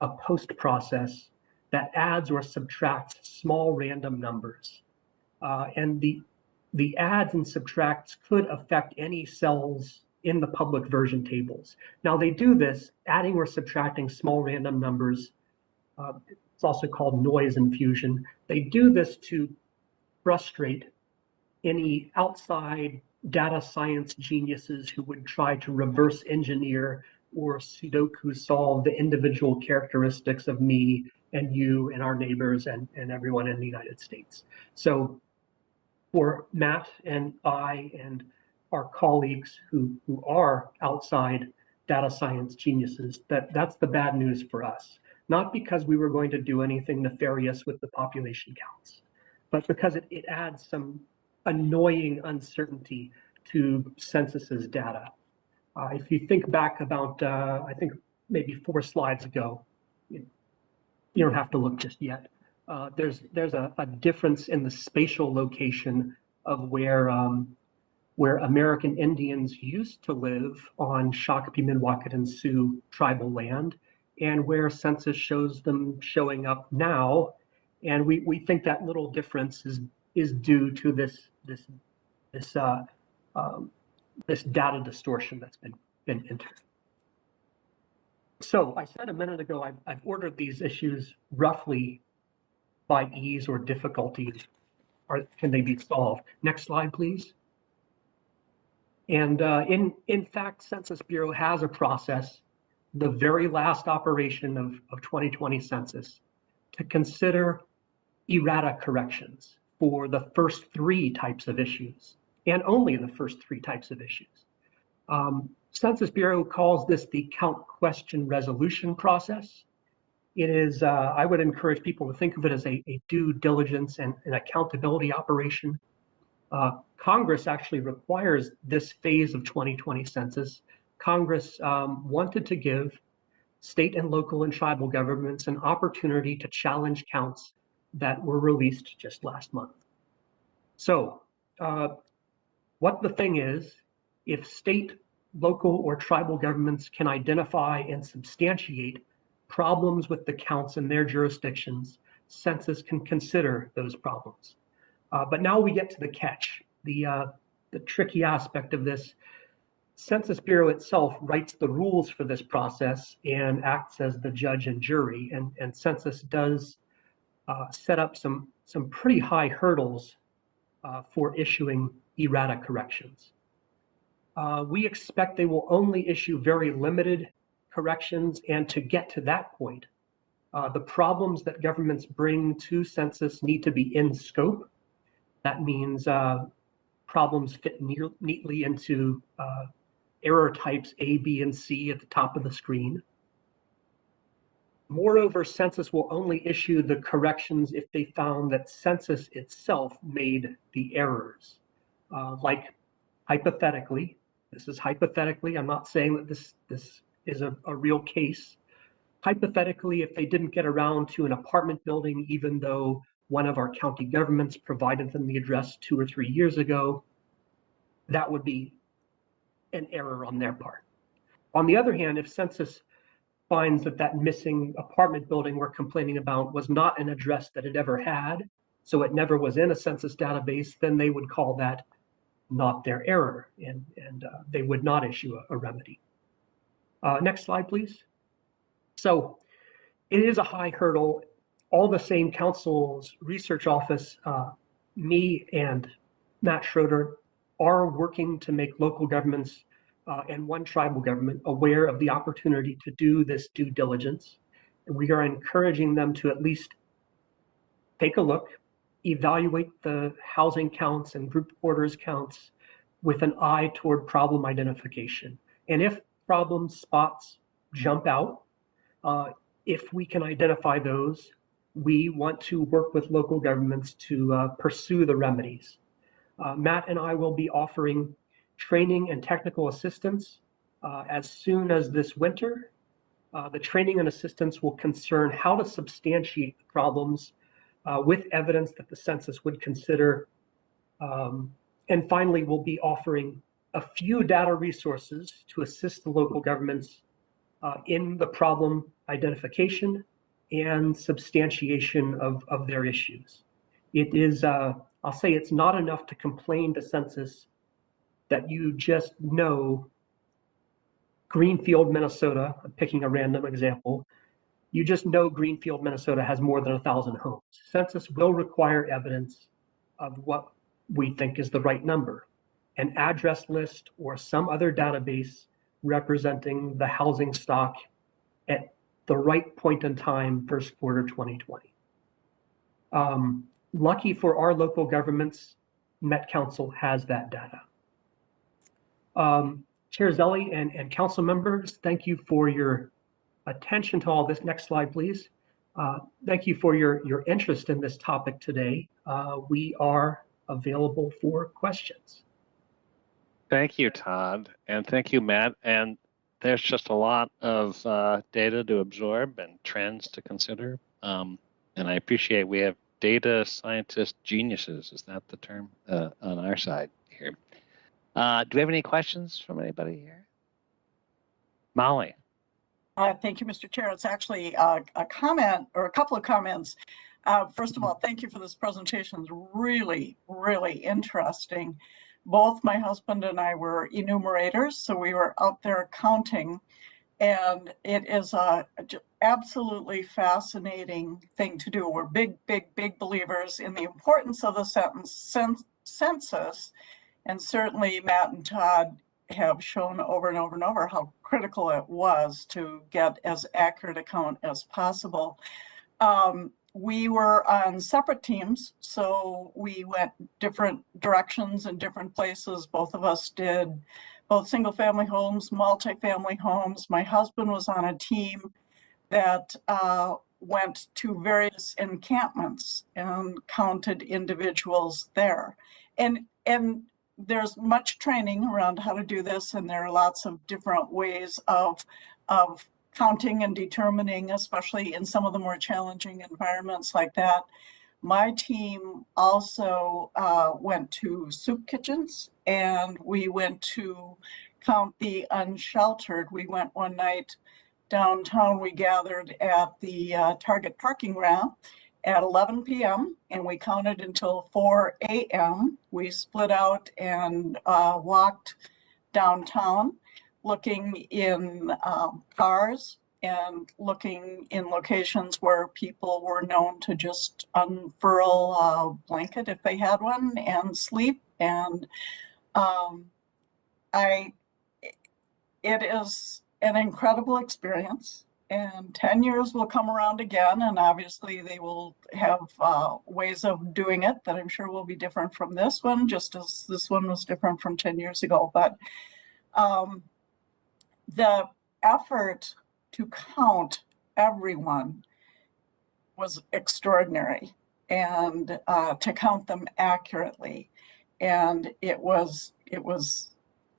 a post process that adds or subtracts small random numbers. And the adds and subtracts could affect any cells in the public version tables. Now they do this, adding or subtracting small random numbers. It's also called noise infusion. They do this to frustrate any outside data science geniuses who would try to reverse engineer or Sudoku solve the individual characteristics of me and you and our neighbors and everyone in the United States. So for Matt and I and our colleagues who are outside data science geniuses, that's the bad news for us. Not because we were going to do anything nefarious with the population counts, but because it adds some annoying uncertainty to Census's data. If you think back about, I think maybe 4 slides ago, you don't have to look just yet. There's a difference in the spatial location of where American Indians used to live on Shakopee, Minnewacat, and Sioux tribal land, and where Census shows them showing up now. And we think that little difference is due to this data distortion that's been entered. So I said a minute ago, I've ordered these issues roughly by ease or difficulty, or can they be solved? Next slide, please. And in fact, Census Bureau has a process, the very last operation of 2020 census, to consider errata corrections for the first 3 types of issues, and only the first 3 types of issues. Census Bureau calls this the count question resolution process. It is, I would encourage people to think of it as a due diligence and an accountability operation. Congress actually requires this phase of 2020 census. Congress wanted to give state and local and tribal governments an opportunity to challenge counts that were released just last month. So what the thing is, if state, local, or tribal governments can identify and substantiate problems with the counts in their jurisdictions, Census can consider those problems. But now we get to the catch, the tricky aspect of this. Census Bureau itself writes the rules for this process and acts as the judge and jury, and Census does set up some pretty high hurdles for issuing errata corrections. We expect they will only issue very limited corrections, and to get to that point, the problems that governments bring to Census need to be in scope. That means problems fit neatly into error types A, B, and C at the top of the screen. Moreover, Census will only issue the corrections if they found that Census itself made the errors. Like hypothetically, this is hypothetically, I'm not saying that this is a real case. Hypothetically, if they didn't get around to an apartment building, even though one of our county governments provided them the address 2 or 3 years ago, that would be an error on their part. On the other hand, if Census finds that that missing apartment building we're complaining about was not an address that it ever had, so it never was in a census database, then they would call that not their error, and they would not issue a remedy. Next slide, please. So it is a high hurdle. All the same, Council's research office, me and Matt Schroeder are working to make local governments and one tribal government aware of the opportunity to do this due diligence. And we are encouraging them to at least take a look, evaluate the housing counts and group quarters counts with an eye toward problem identification. And if problem spots jump out, if we can identify those, we want to work with local governments to pursue the remedies. Matt and I will be offering training and technical assistance as soon as this winter. The training and assistance will concern how to substantiate the problems with evidence that the census would consider. And finally, we'll be offering a few data resources to assist the local governments in the problem identification and substantiation of their issues. It is, I'll say it's not enough to complain to Census that you just know Greenfield, Minnesota, I'm picking a random example, you just know Greenfield, Minnesota has more than 1,000 homes. Census will require evidence of what we think is the right number, an address list or some other database representing the housing stock at the right point in time, first quarter 2020. Lucky for our local governments, Met Council has that data. Chair Zelli and council members, thank you for your attention to all this. Next slide, please. Thank you for your interest in this topic today. We are available for questions. Thank you, Todd, and thank you, Matt. And there's just a lot of data to absorb and trends to consider. And I appreciate we have data scientist geniuses, is that the term, on our side here. Do we have any questions from anybody here? Molly. Thank you, Mr. Chair. It's actually a comment or a couple of comments. First of all, thank you for this presentation. It's really, really interesting. Both my husband and I were enumerators, so we were out there counting, and it is a absolutely fascinating thing to do. We're big, big, big believers in the importance of the census, and certainly Matt and Todd have shown over and over and over how critical it was to get as accurate a count as possible. We were on separate teams, so we went different directions in different places. Both of us did both single family homes, multifamily homes. My husband was on a team that went to various encampments and counted individuals there. And there's much training around how to do this, and there are lots of different ways of counting and determining, especially in some of the more challenging environments like that. My team also went to soup kitchens, and we went to count the unsheltered. We went one night downtown, we gathered at the Target parking ramp at 11 p.m. and we counted until 4 a.m. We split out and walked downtown, looking in cars and looking in locations where people were known to just unfurl a blanket if they had one and sleep. And it is an incredible experience. And 10 years will come around again, and obviously they will have ways of doing it that I'm sure will be different from this one, just as this one was different from 10 years ago. But the effort to count everyone was extraordinary, and to count them accurately. And it was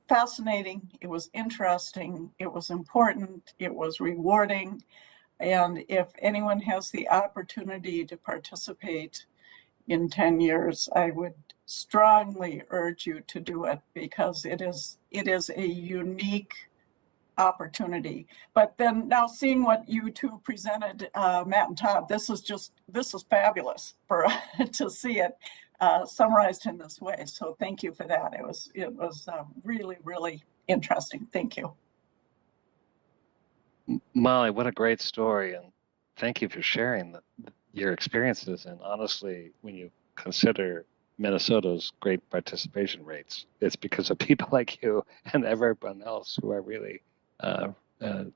fascinating, it was interesting, it was important, it was rewarding. And if anyone has the opportunity to participate in 10 years, I would strongly urge you to do it, because it is a unique opportunity. But then now, seeing what you two presented, Matt and Todd, this is fabulous for to see it summarized in this way. So thank you for that. It was really, really interesting. Thank you. Molly, what a great story, and thank you for sharing your experiences. And honestly, when you consider Minnesota's great participation rates, it's because of people like you and everyone else who are really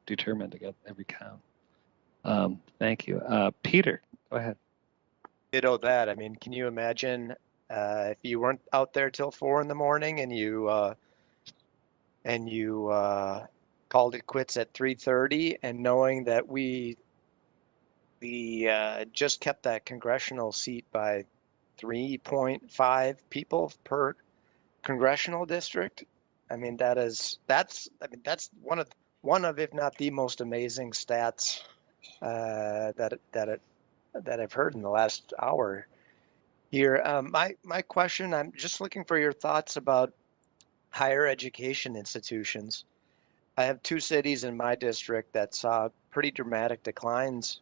determined to get every count. Thank you. Peter, go ahead. Ditto that. I mean, can you imagine if you weren't out there till 4 in the morning and you called it quits at 3:30, and knowing that we just kept that congressional seat by 3.5 people per congressional district. I mean, that's one of if not the most amazing stats that I've heard in the last hour here. My question, I'm just looking for your thoughts about higher education institutions. I have 2 cities in my district that saw pretty dramatic declines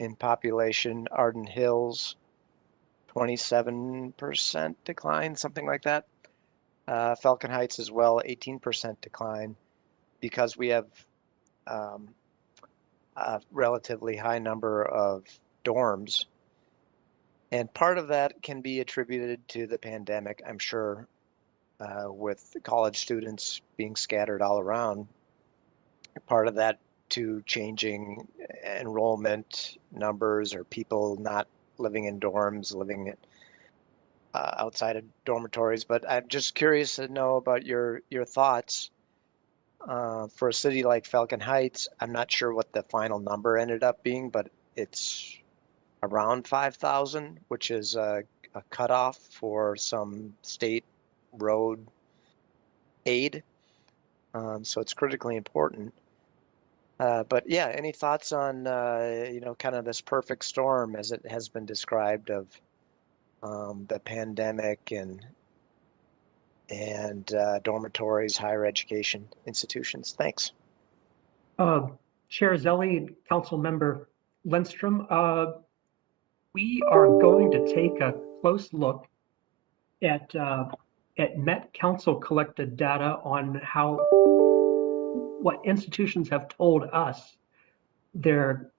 in population. Arden Hills, 27% decline, something like that. Falcon Heights as well, 18% decline, because we have a relatively high number of dorms. And part of that can be attributed to the pandemic, I'm sure, with college students being scattered all around. Part of that to changing enrollment numbers, or people not living in dorms, living outside of dormitories. But I'm just curious to know about your thoughts for a city like Falcon Heights. I'm not sure what the final number ended up being, but it's around 5,000, which is a cutoff for some state road aid. So it's critically important. But yeah, any thoughts on kind of this perfect storm as it has been described of the pandemic and dormitories, higher education institutions? Thanks. Chair Zelli and Council Member Lindstrom, we are going to take a close look at Met Council collected data on what institutions have told us their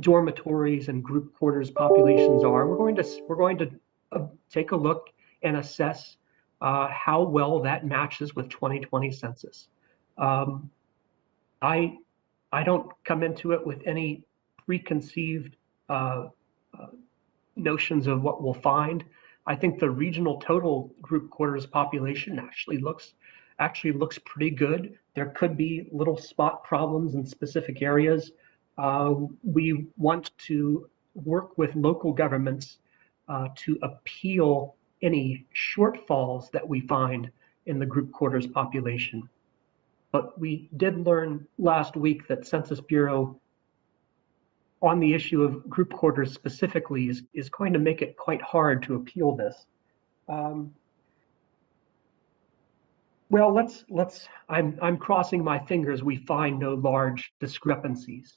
dormitories and group quarters populations are. We're going to take a look and assess how well that matches with 2020 census. I don't come into it with any preconceived notions of what we'll find. I think the regional total group quarters population actually looks pretty good. There could be little spot problems in specific areas. We want to work with local governments to appeal any shortfalls that we find in the group quarters population. But we did learn last week that Census Bureau, on the issue of group quarters specifically, is going to make it quite hard to appeal this. Well, I'm crossing my fingers we find no large discrepancies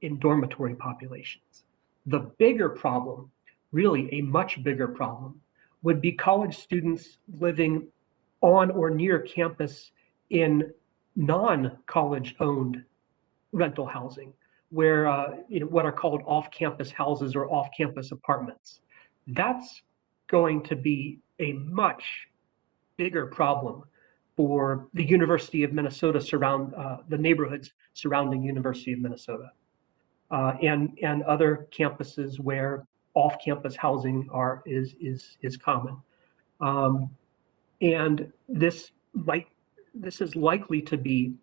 in dormitory populations. The bigger problem, really a much bigger problem, would be college students living on or near campus in non-college owned rental housing, where what are called off-campus houses or off-campus apartments. That's going to be a much bigger problem for the University of Minnesota, the neighborhoods surrounding University of Minnesota, and other campuses where off-campus housing is common. And this is likely to be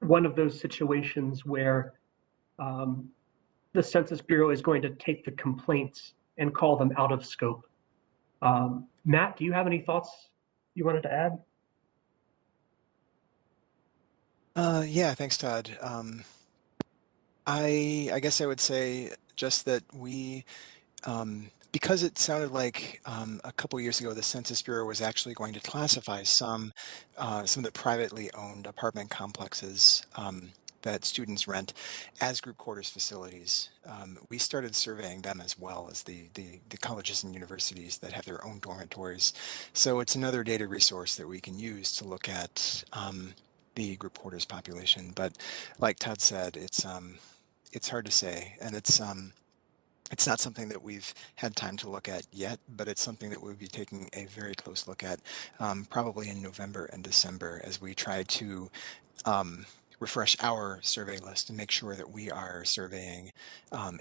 one of those situations where the Census Bureau is going to take the complaints and call them out of scope. Matt, do you have any thoughts you wanted to add? Yeah, thanks, Todd. I guess I would say just that we, because it sounded like a couple years ago the Census Bureau was actually going to classify some of the privately owned apartment complexes that students rent as group quarters facilities. We started surveying them as well as the colleges and universities that have their own dormitories. So it's another data resource that we can use to look at the group quarters population. But like Todd said, it's hard to say, and it's not something that we've had time to look at yet, but it's something that we'll be taking a very close look at probably in November and December as we try to refresh our survey list and make sure that we are surveying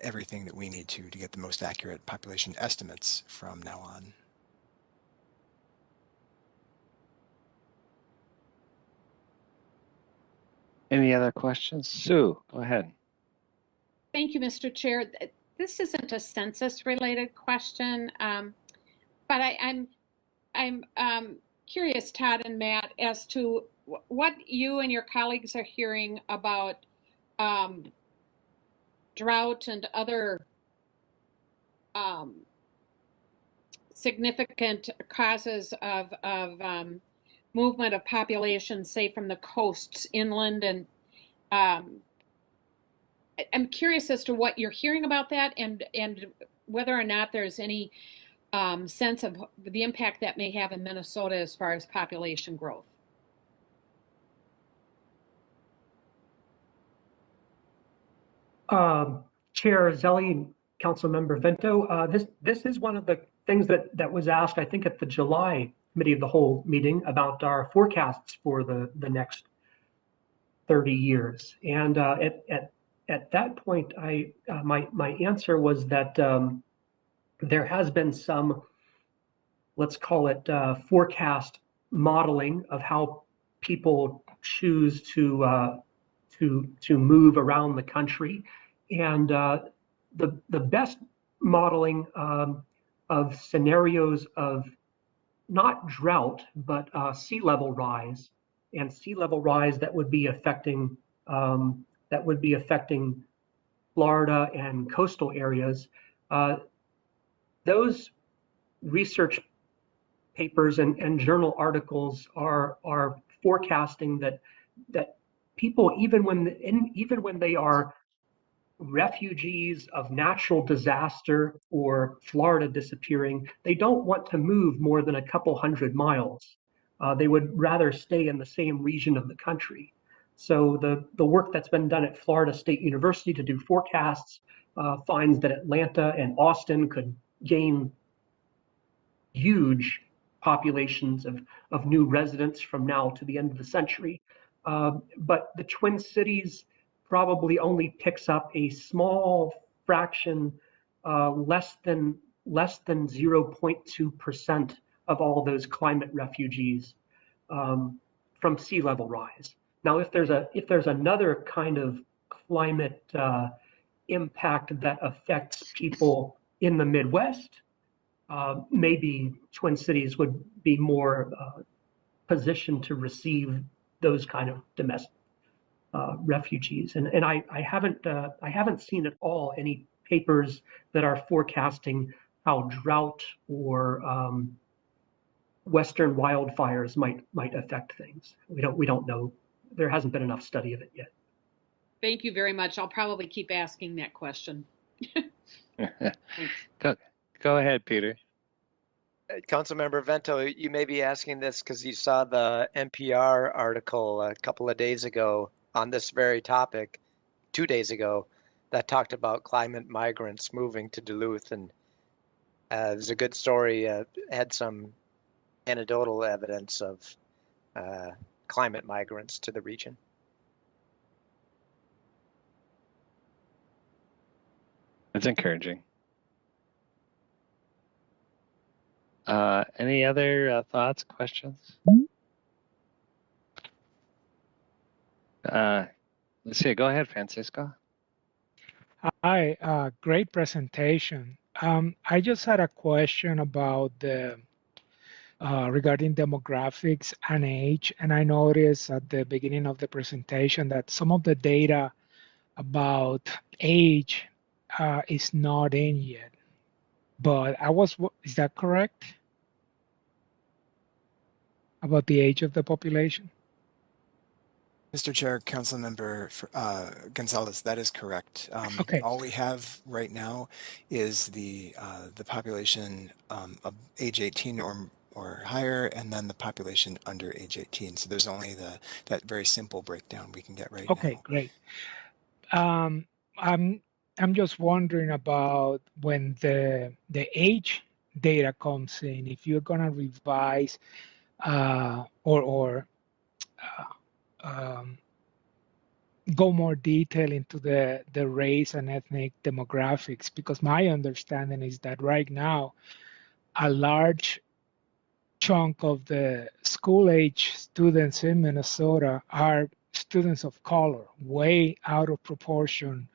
everything that we need to get the most accurate population estimates from now on. Any other questions? Sue, go ahead. Thank you, Mr. Chair. This isn't a census-related question, but I'm curious, Todd and Matt, as to what you and your colleagues are hearing about drought and other significant causes of movement of population, say from the coasts inland, and I'm curious as to what you're hearing about that, and whether or not there's any sense of the impact that may have in Minnesota as far as population growth. Chair Zelli, Councilmember Vento, this is one of the things that was asked, I think, at the July Committee of the Whole meeting about our forecasts for the next 30 years. And at that point, my answer was that there has been some, let's call it forecast modeling of how people choose to move around the country, and the best modeling of scenarios of not drought but sea level rise, and sea level rise that would be affecting Florida and coastal areas. Those research papers and journal articles are forecasting that people, even when they are refugees of natural disaster or Florida disappearing, they don't want to move more than a couple hundred miles. They would rather stay in the same region of the country. So the work that's been done at Florida State University to do forecasts finds that Atlanta and Austin could gain huge populations of new residents from now to the end of the century. But the Twin Cities probably only picks up a small fraction, less than 0.2% of all those climate refugees from sea level rise. Now, if there's another kind of climate impact that affects people in the Midwest, maybe Twin Cities would be more positioned to receive those kind of domestic refugees. And I haven't seen at all any papers that are forecasting how drought or Western wildfires might affect things. We don't know. There hasn't been enough study of it yet. Thank you very much. I'll probably keep asking that question. Go ahead, Peter. Councilmember Vento, you may be asking this because you saw the NPR article a couple of days ago on this very topic, 2 days ago, that talked about climate migrants moving to Duluth. And it was a good story, had some anecdotal evidence of climate migrants to the region. It's encouraging. Any other thoughts, questions? Let's see. Go ahead, Francisco. Hi, great presentation. I just had a question about the regarding demographics and age, and I noticed at the beginning of the presentation that some of the data about age is not in yet. But is that correct? About the age of the population? Mr. Chair, Councilmember Gonzalez, that is correct. Okay. All we have right now is the population of age 18 or higher, and then the population under age 18. So there's only that very simple breakdown we can get right Okay, now. great. Um, I'm I'm just wondering about when the age data comes in, if you're gonna revise or um, go more detail into the race and ethnic demographics, because my understanding is that right now a large chunk of the school age students in Minnesota are students of color, way out of proportion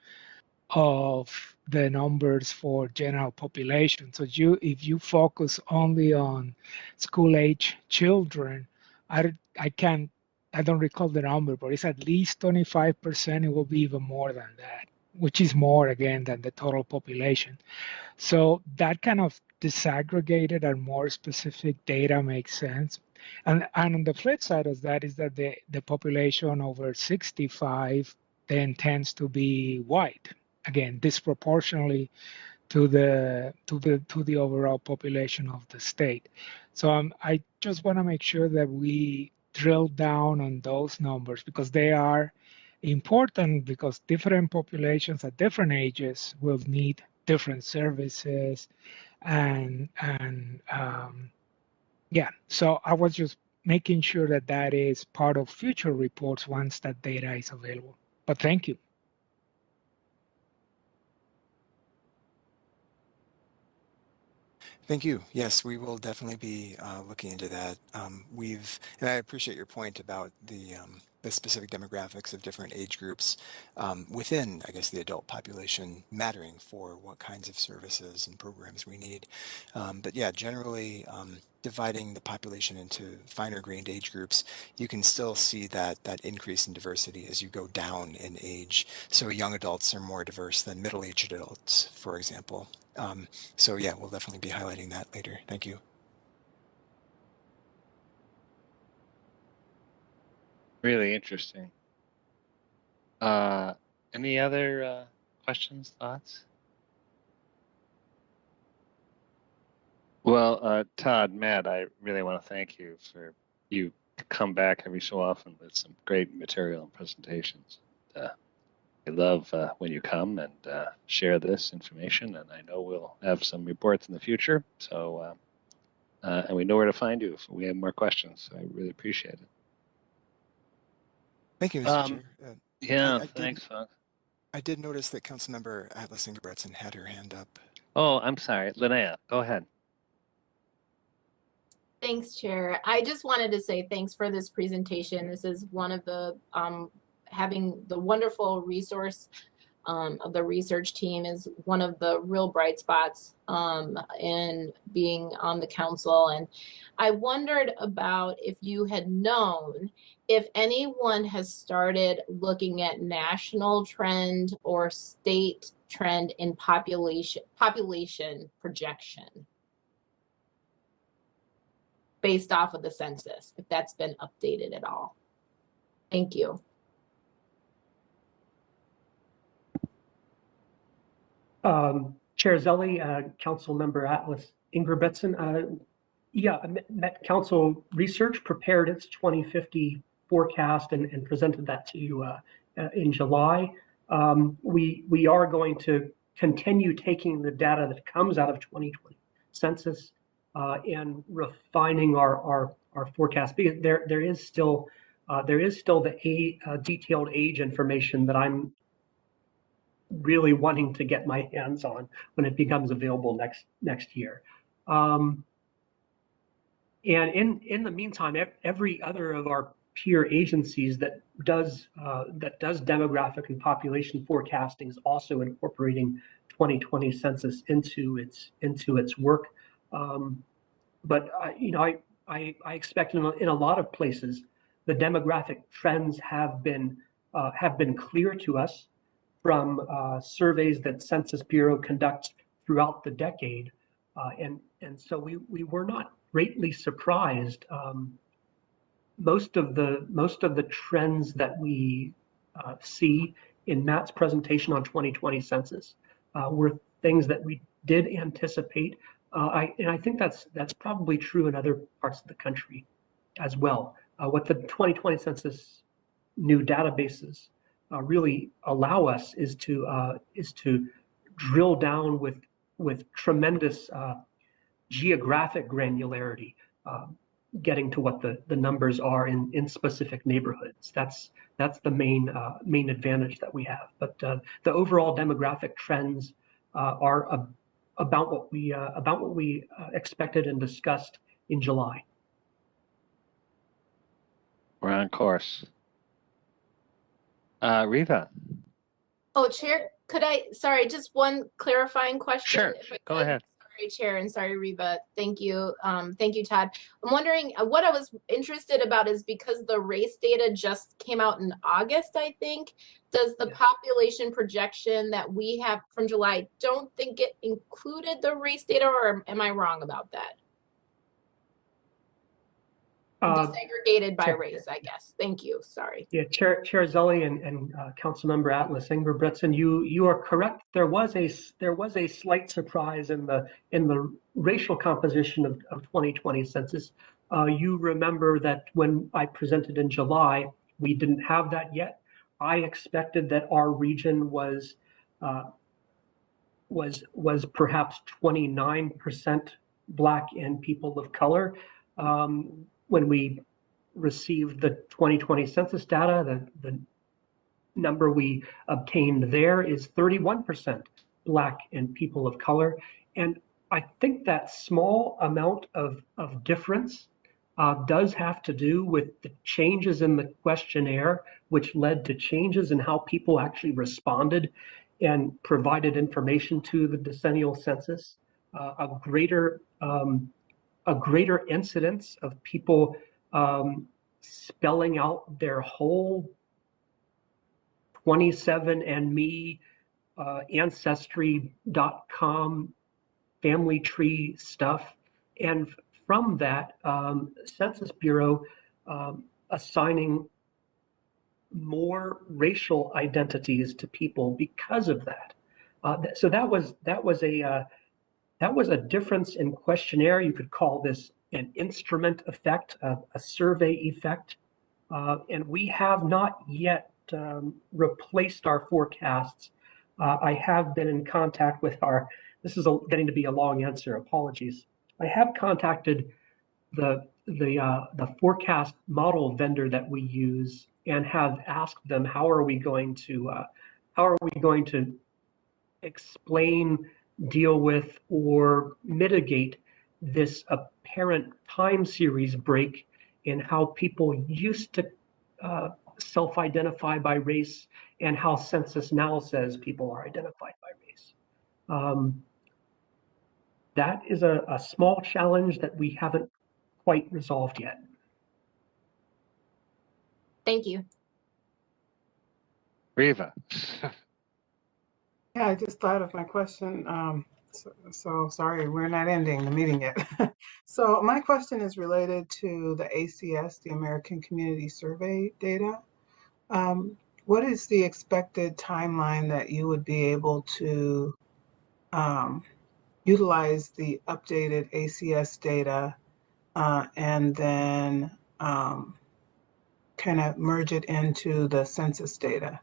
of the numbers for general population. So if you focus only on school age children, I can't, I don't recall the number, but it's at least 25%. It will be even more than that, which is more again than the total population. So that kind of disaggregated and more specific data makes sense. And on the flip side of that is that the population over 65 then tends to be white, again, disproportionately to the overall population of the state. So I just want to make sure that we drill down on those numbers because they are important, because different populations at different ages will need different services and yeah. So I was just making sure that that is part of future reports once that data is available. But thank you. Thank you. Yes, we will definitely be looking into that. And I appreciate your point about the specific demographics of different age groups within, I guess, the adult population mattering for what kinds of services and programs we need. But yeah, generally dividing the population into finer grained age groups, you can still see that increase in diversity as you go down in age. So young adults are more diverse than middle-aged adults, for example. So yeah, we'll definitely be highlighting that later. Thank you. Really interesting. Any other questions, thoughts? Well, Todd, Matt, I really want to thank you for you come back every so often with some great material and presentations. I love when you come and share this information, and I know we'll have some reports in the future. So, and we know where to find you if we have more questions. So I really appreciate it. Thank you, Mr. Chair. Yeah, thanks, Fox. I did notice that Councilmember Atlas Ingebretson had her hand up. Oh, I'm sorry. Linnea, go ahead. Thanks, Chair. I just wanted to say thanks for this presentation. This is one of the, having the wonderful resource of the research team is one of the real bright spots in being on the council. And I wondered about if you had known if anyone has started looking at national trend or state trend in population projection based off of the census, if that's been updated at all. Thank you. Chair Zelli, Council Member Atlas Ingebretson. Yeah, Met Council Research prepared its 2050 forecast and presented that to you in July. We are going to continue taking the data that comes out of 2020 census and refining our forecast, because there is still the detailed age information that I'm really wanting to get my hands on when it becomes available next year. And in the meantime, every other of our peer agencies that does demographic and population forecasting is also incorporating 2020 census into its work. But I expect in a lot of places the demographic trends have been clear to us from surveys that Census Bureau conducts throughout the decade, and so we were not greatly surprised. Most of the trends that we see in Matt's presentation on 2020 census were things that we did anticipate. And I think that's probably true in other parts of the country as well. What the 2020 census new databases really allow us is to drill down with tremendous geographic granularity, getting to what the numbers are in specific neighborhoods. That's the main advantage that we have. But the overall demographic trends are about what we expected and discussed in July. We're on course. Riva. Oh, Chair, sorry, just one clarifying question. Sure, go ahead. Sorry, Chair, and sorry, Reba. Thank you. Thank you, Todd. I'm wondering, what I was interested about is because the race data just came out in August, I think, does the population projection that we have from July, don't think it included the race data, or am I wrong about that? Disaggregated by race, I guess. Thank you. Sorry. Yeah, Chair Zelli and Councilmember Atlas, Ingrid Bretson, you are correct. There was a slight surprise in the racial composition of 2020 census. You remember that when I presented in July, we didn't have that yet. I expected that our region was perhaps 29% Black and people of color. When we received the 2020 census data, the number we obtained there is 31% Black and people of color. And I think that small amount of difference does have to do with the changes in the questionnaire, which led to changes in how people actually responded and provided information to the decennial census. A greater incidence of people spelling out their whole 27andMe, Ancestry.com family tree stuff. And from that, Census Bureau assigning more racial identities to people because of that. So that was a difference in questionnaire. You could call this an instrument effect, a survey effect. And we have not yet replaced our forecasts. I have been in contact with this is getting to be a long answer, apologies. I have contacted the forecast model vendor that we use and have asked them, how are we going to explain, deal with, or mitigate this apparent time series break in how people used to self-identify by race and how census now says people are identified by race. That is a small challenge that we haven't quite resolved yet. Thank you. Riva. Yeah, I just thought of my question. So sorry, we're not ending the meeting yet. So my question is related to the ACS, the American Community Survey data. What is the expected timeline that you would be able to utilize the updated ACS data and then kind of merge it into the census data?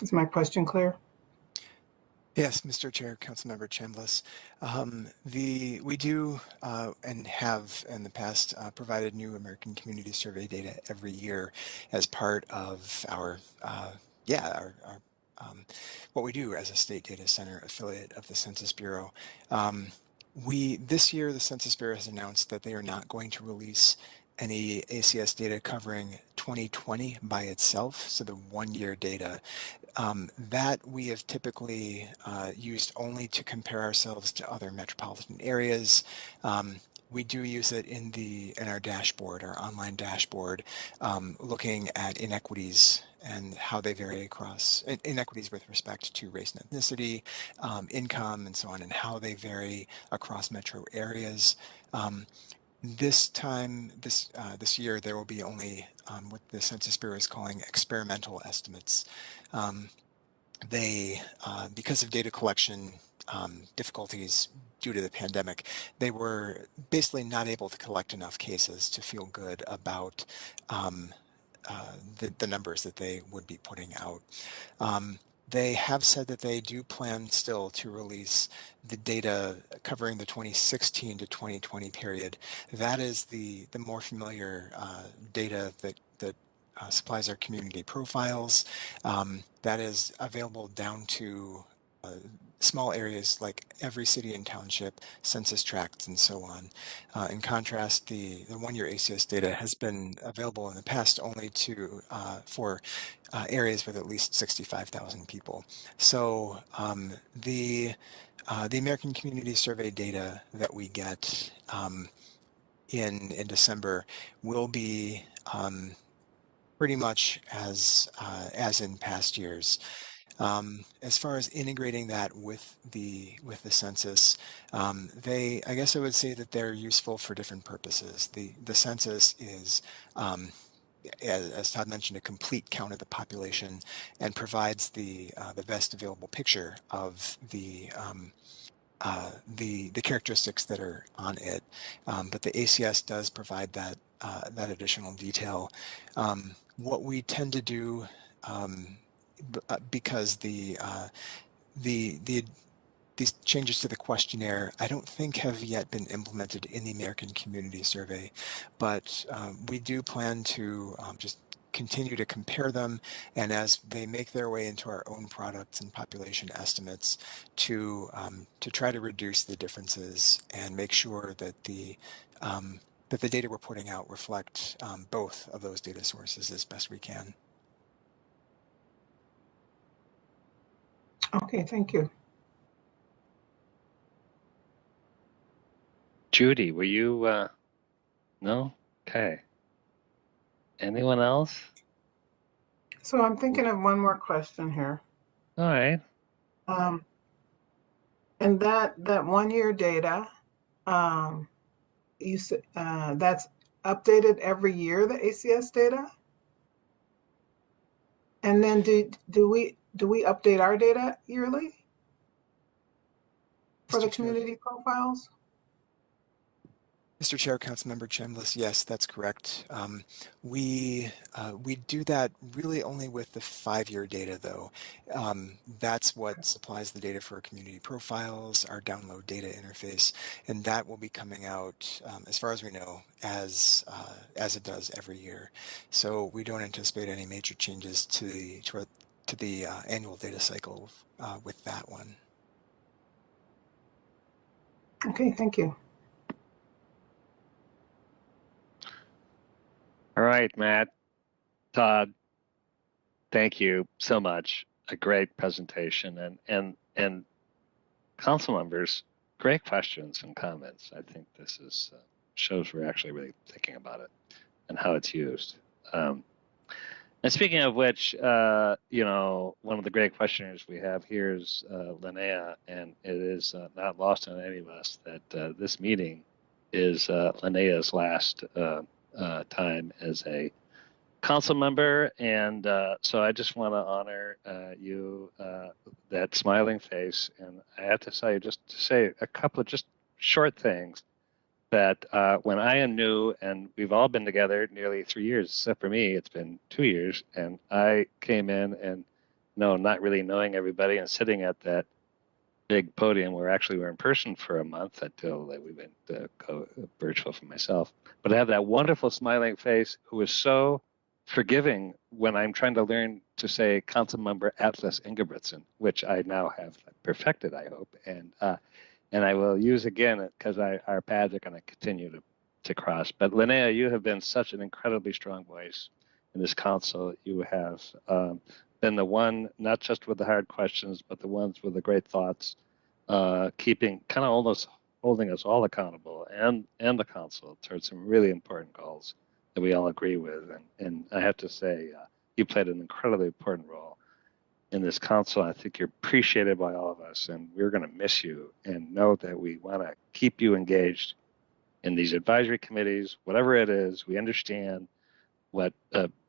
Is my question clear? Yes, Mr. Chair, Councilmember Chambliss. We do and have in the past provided new American Community Survey data every year as part of our what we do as a state data center affiliate of the Census Bureau. This year, the Census Bureau has announced that they are not going to release any ACS data covering 2020 by itself, so the one-year data. That we have typically used only to compare ourselves to other metropolitan areas. We do use it in our dashboard, our online dashboard, looking at inequities and how they vary across inequities with respect to race and ethnicity, income, and so on, and how they vary across metro areas. This year, there will be only what the Census Bureau is calling experimental estimates. Because of data collection difficulties due to the pandemic, they were basically not able to collect enough cases to feel good about the numbers that they would be putting out. They have said that they do plan still to release the data covering the 2016 to 2020 period. That is the more familiar data that supplies our community profiles. That is available down to small areas like every city and township, census tracts, and so on. In contrast, the one-year ACS data has been available in the past only for areas with at least 65,000 people. So the American Community Survey data that we get in December will be pretty much as in past years. As far as integrating that with the census, I guess I would say that they're useful for different purposes. The census is, as Todd mentioned, a complete count of the population and provides the best available picture of the characteristics that are on it. But the ACS does provide that additional detail. What we tend to do, because these changes to the questionnaire, I don't think have yet been implemented in the American Community Survey, but we do plan to just continue to compare them, and as they make their way into our own products and population estimates, to try to reduce the differences and make sure that the data we're putting out reflect both of those data sources as best we can. Okay, thank you. Judy, were you, no? Okay. Anyone else? So I'm thinking of one more question here. All right. And that 1-year data, you said that's updated every year, the ACS data? And then do we update our data yearly for the community profiles? Mr. Chair, Councilmember Chambliss, yes, that's correct. We do that really only with the 5-year data, though. That's what supplies the data for our community profiles, our download data interface, and that will be coming out, as far as we know, as it does every year. So we don't anticipate any major changes to the annual data cycle with that one. Okay, thank you. All right, Matt, Todd, thank you so much. A great presentation, and council members, great questions and comments. I think this shows we're actually really thinking about it and how it's used. And speaking of which, one of the great questioners we have here is Linnea, and it is not lost on any of us that this meeting is Linnea's last time as a council member, and so I just want to honor you, that smiling face, and I have to say, just to say a couple of just short things, that when I am new, and we've all been together nearly 3 years, except for me, it's been 2 years, and I came in and not really knowing everybody and sitting at that big podium where actually we're in person for a month until we went virtual for myself. But I have that wonderful smiling face who is so forgiving when I'm trying to learn to say Councilmember Atlas Ingebrigtsen, which I now have perfected, I hope. And and I will use again because our paths are going to continue to cross. But Linnea, you have been such an incredibly strong voice in this council. You have been the one, not just with the hard questions, but the ones with the great thoughts, keeping kind of almost holding us all accountable and the council towards some really important goals that we all agree with. And I have to say, you played an incredibly important role in this council. I think you're appreciated by all of us, and we're going to miss you, and know that we want to keep you engaged in these advisory committees, whatever it is. We understand what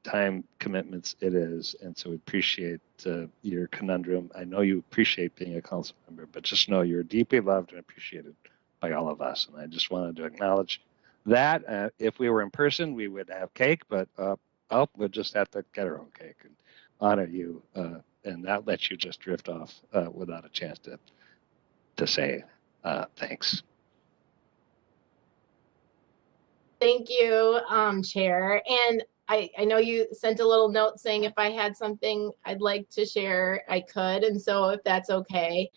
time commitments it is, and so we appreciate your conundrum. I know you appreciate being a council member, but just know you're deeply loved and appreciated by all of us, and I just wanted to acknowledge that. If we were in person, we would have cake, but we'll just have to get our own cake and honor you, and not let you just drift off without a chance to say thanks. Thank you, Chair. And I know you sent a little note saying if I had something I'd like to share, I could. And so if that's okay,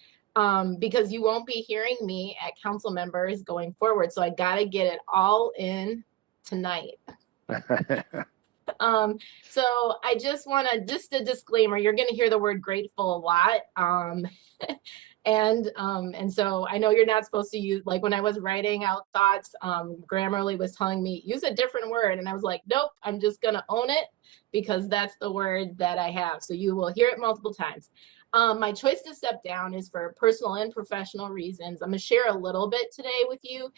because you won't be hearing me at council members going forward. So I got to get it all in tonight. So I just want to, just a disclaimer, you're going to hear the word grateful a lot. And so I know you're not supposed to use, like when I was writing out thoughts, Grammarly was telling me, use a different word. And I was like, nope, I'm just going to own it because that's the word that I have. So you will hear it multiple times. My choice to step down is for personal and professional reasons. I'm going to share a little bit today with you,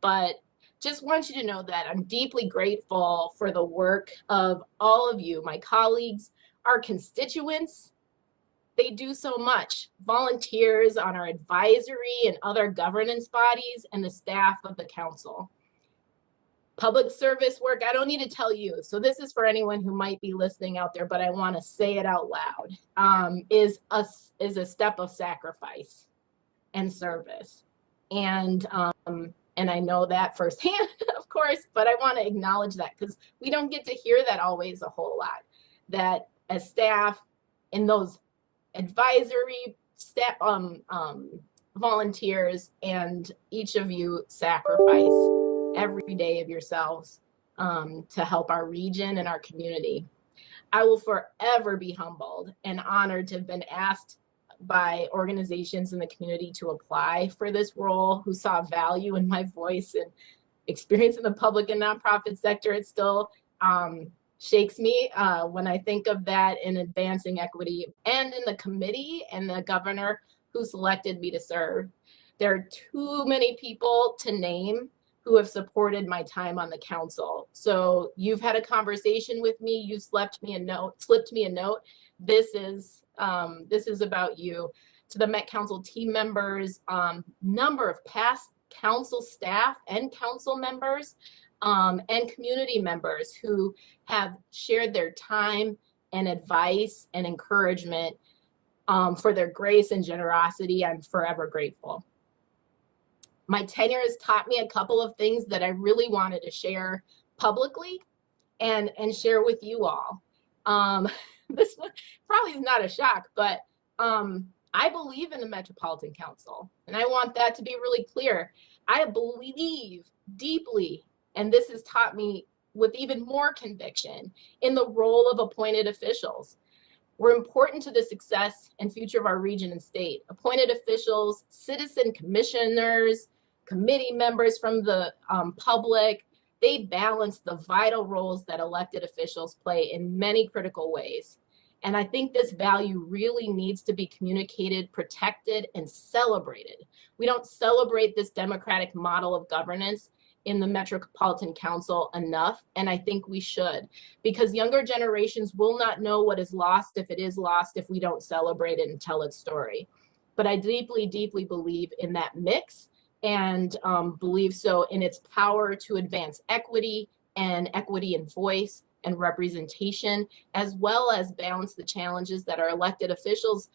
but just want you to know that I'm deeply grateful for the work of all of you, my colleagues, our constituents. They do so much. Volunteers on our advisory and other governance bodies, and the staff of the council. Public service work, I don't need to tell you. So this is for anyone who might be listening out there, but I want to say it out loud, is a step of sacrifice and service. And I know that firsthand, of course, but I want to acknowledge that because we don't get to hear that always a whole lot. That as staff in those advisory staff, volunteers, and each of you sacrifice every day of yourselves to help our region and our community. I will forever be humbled and honored to have been asked by organizations in the community to apply for this role, who saw value in my voice and experience in the public and nonprofit sector. It still shakes me when I think of that in advancing equity, and in the committee and the governor who selected me to serve. There are too many people to name who have supported my time on the council. So you've had a conversation with me, you slipped me a note. This is about you. To the Met Council team members, number of past council staff and council members, and community members who have shared their time and advice and encouragement, for their grace and generosity, I'm forever grateful. My tenure has taught me a couple of things that I really wanted to share publicly and share with you all. This one probably is not a shock, but I believe in the Metropolitan Council, and I want that to be really clear. I believe deeply, and this has taught me with even more conviction, in the role of appointed officials. We're important to the success and future of our region and state. Appointed officials, citizen commissioners, committee members from the public, they balance the vital roles that elected officials play in many critical ways. And I think this value really needs to be communicated, protected, and celebrated. We don't celebrate this democratic model of governance in the Metropolitan Council enough, and I think we should, because younger generations will not know what is lost, if it is lost, if we don't celebrate it and tell its story. But I deeply, deeply believe in that mix, and believe so in its power to advance equity in voice and representation, as well as balance the challenges that our elected officials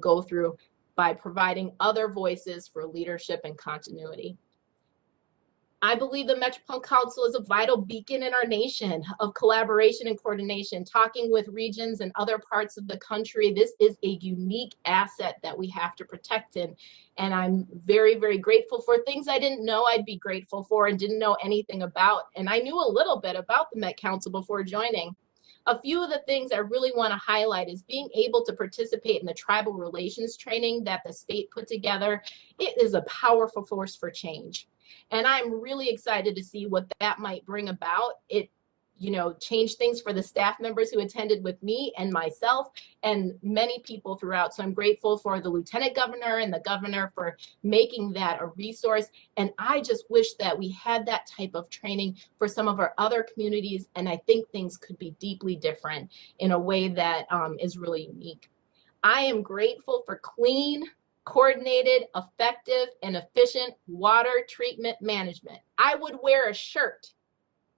go through by providing other voices for leadership and continuity. I believe the Metropolitan Council is a vital beacon in our nation of collaboration and coordination, talking with regions and other parts of the country. This is a unique asset that we have to protect and I'm very, very grateful for things I didn't know I'd be grateful for and didn't know anything about. And I knew a little bit about the Met Council before joining. A few of the things I really want to highlight is being able to participate in the tribal relations training that the state put together. It is a powerful force for change. And I'm really excited to see what that might bring about. It, you know, changed things for the staff members who attended with me and myself and many people throughout. So I'm grateful for the lieutenant governor and the governor for making that a resource. And I just wish that we had that type of training for some of our other communities. And I think things could be deeply different in a way that is really unique. I am grateful for clean, coordinated, effective, and efficient water treatment management. I would wear a shirt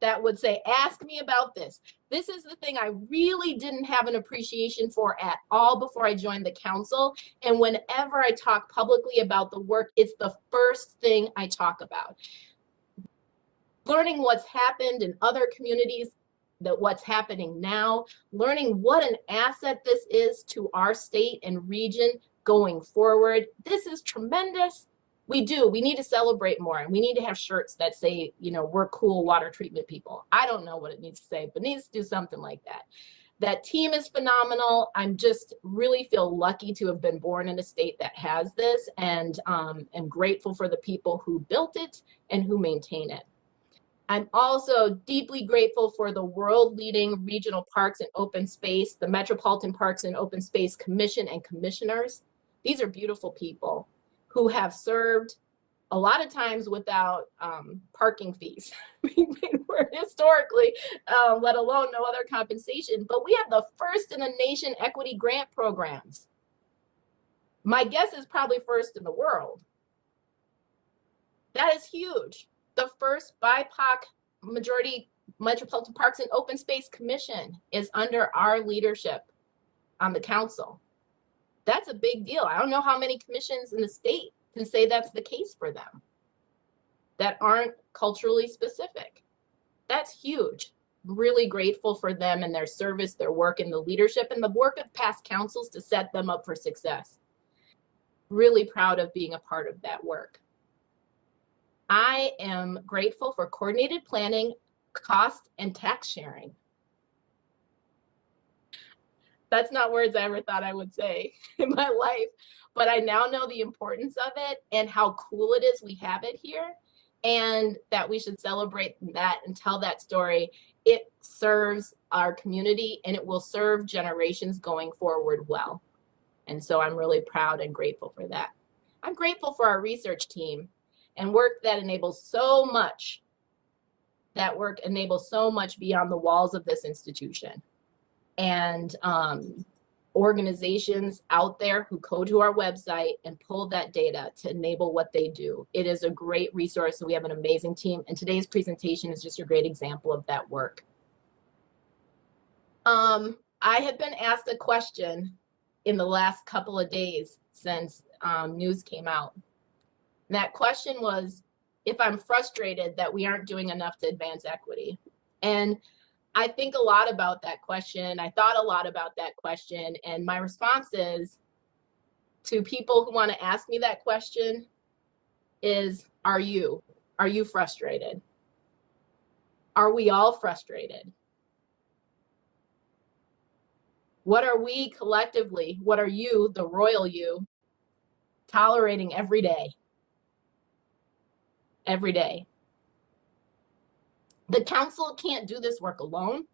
that would say, ask me about this. This is the thing I really didn't have an appreciation for at all before I joined the council. And whenever I talk publicly about the work, it's the first thing I talk about. Learning what's happened in other communities, that what's happening now, learning what an asset this is to our state and region going forward. This is tremendous. We need to celebrate more, and we need to have shirts that say, you know, we're cool water treatment people. I don't know what it needs to say, but it needs to do something like that. That team is phenomenal. I'm just really feel lucky to have been born in a state that has this, and am grateful for the people who built it and who maintain it. I'm also deeply grateful for the world-leading regional parks and open space, the Metropolitan Parks and Open Space Commission and commissioners. These are beautiful people who have served a lot of times without parking fees. We're historically, let alone no other compensation, but we have the first in the nation equity grant programs. My guess is probably first in the world. That is huge. The first BIPOC majority Metropolitan Parks and Open Space Commission is under our leadership on the council. That's a big deal. I don't know how many commissions in the state can say that's the case for them that aren't culturally specific. That's huge. Really grateful for them and their service, their work, and the leadership and the work of past councils to set them up for success. Really proud of being a part of that work. I am grateful for coordinated planning, cost, and tax sharing. That's not words I ever thought I would say in my life, but I now know the importance of it and how cool it is we have it here, and that we should celebrate that and tell that story. It serves our community and it will serve generations going forward well. And so I'm really proud and grateful for that. I'm grateful for our research team and work that enables so much. That work enables so much beyond the walls of this institution. And organizations out there who go to our website and pull that data to enable what they do. It is a great resource, and we have an amazing team. And today's presentation is just a great example of that work. I have been asked a question in the last couple of days since news came out. And that question was, if I'm frustrated that we aren't doing enough to advance equity. And I think a lot about that question. I thought a lot about that question. And my response is, to people who want to ask me that question, is, are you frustrated? Are we all frustrated? What are we collectively, what are you, the royal you, tolerating every day? Every day. The council can't do this work alone.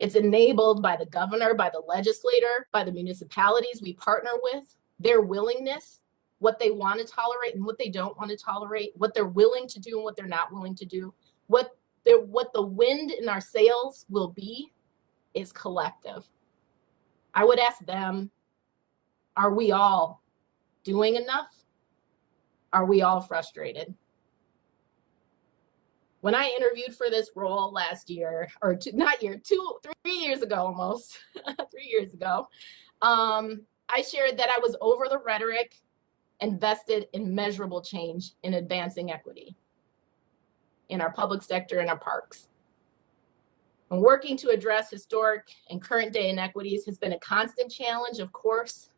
It's enabled by the governor, by the legislator, by the municipalities we partner with, their willingness, what they want to tolerate and what they don't want to tolerate, what they're willing to do and what they're not willing to do. What the wind in our sails will be is collective. I would ask them, are we all doing enough? Are we all frustrated? When I interviewed for this role last year, or 3 years ago almost, 3 years ago, I shared that I was over the rhetoric and vested in measurable change in advancing equity. in our public sector and our parks. And working to address historic and current day inequities has been a constant challenge, of course.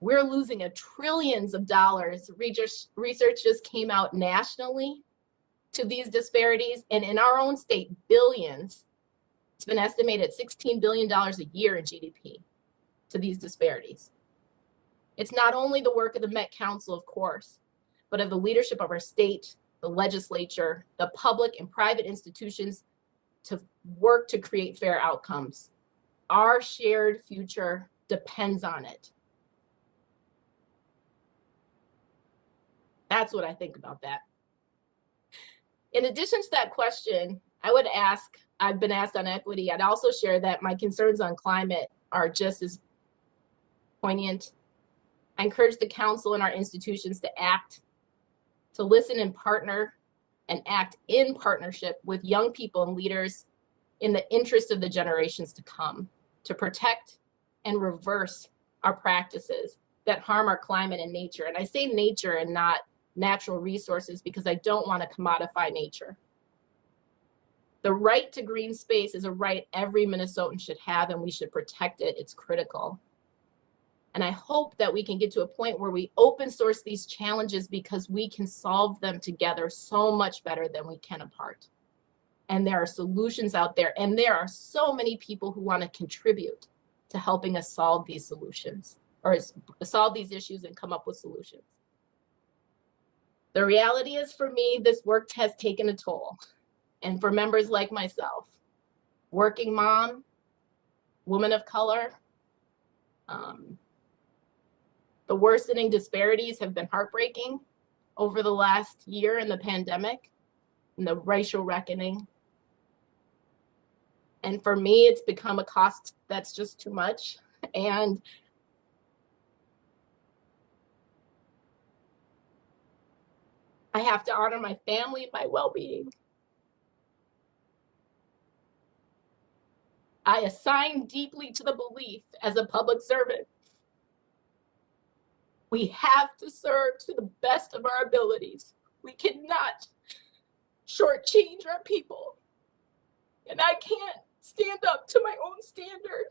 We're losing trillions of dollars. Research just came out nationally to these disparities, and in our own state, billions. It's been estimated at $16 billion a year in GDP to these disparities. It's not only the work of the Met Council, of course, but of the leadership of our state, the legislature, the public and private institutions to work to create fair outcomes. Our shared future depends on it. That's what I think about that. In addition to that question, I've been asked on equity, I'd also share that my concerns on climate are just as poignant. I encourage the council and our institutions to act, to listen and partner and act in partnership with young people and leaders in the interest of the generations to come, to protect and reverse our practices that harm our climate and nature. And I say nature and not natural resources because I don't want to commodify nature. The right to green space is a right every Minnesotan should have, and we should protect it. It's critical. And I hope that we can get to a point where we open source these challenges because we can solve them together so much better than we can apart. And there are solutions out there, and there are so many people who want to contribute to helping us solve these solutions, or solve these issues and come up with solutions. The reality is, for me, this work has taken a toll. And for members like myself, working mom, woman of color, the worsening disparities have been heartbreaking over the last year in the pandemic and the racial reckoning. And for me, it's become a cost that's just too much. And I have to honor my family, my well-being. I assign deeply to the belief as a public servant, we have to serve to the best of our abilities. We cannot shortchange our people. And I can't stand up to my own standard.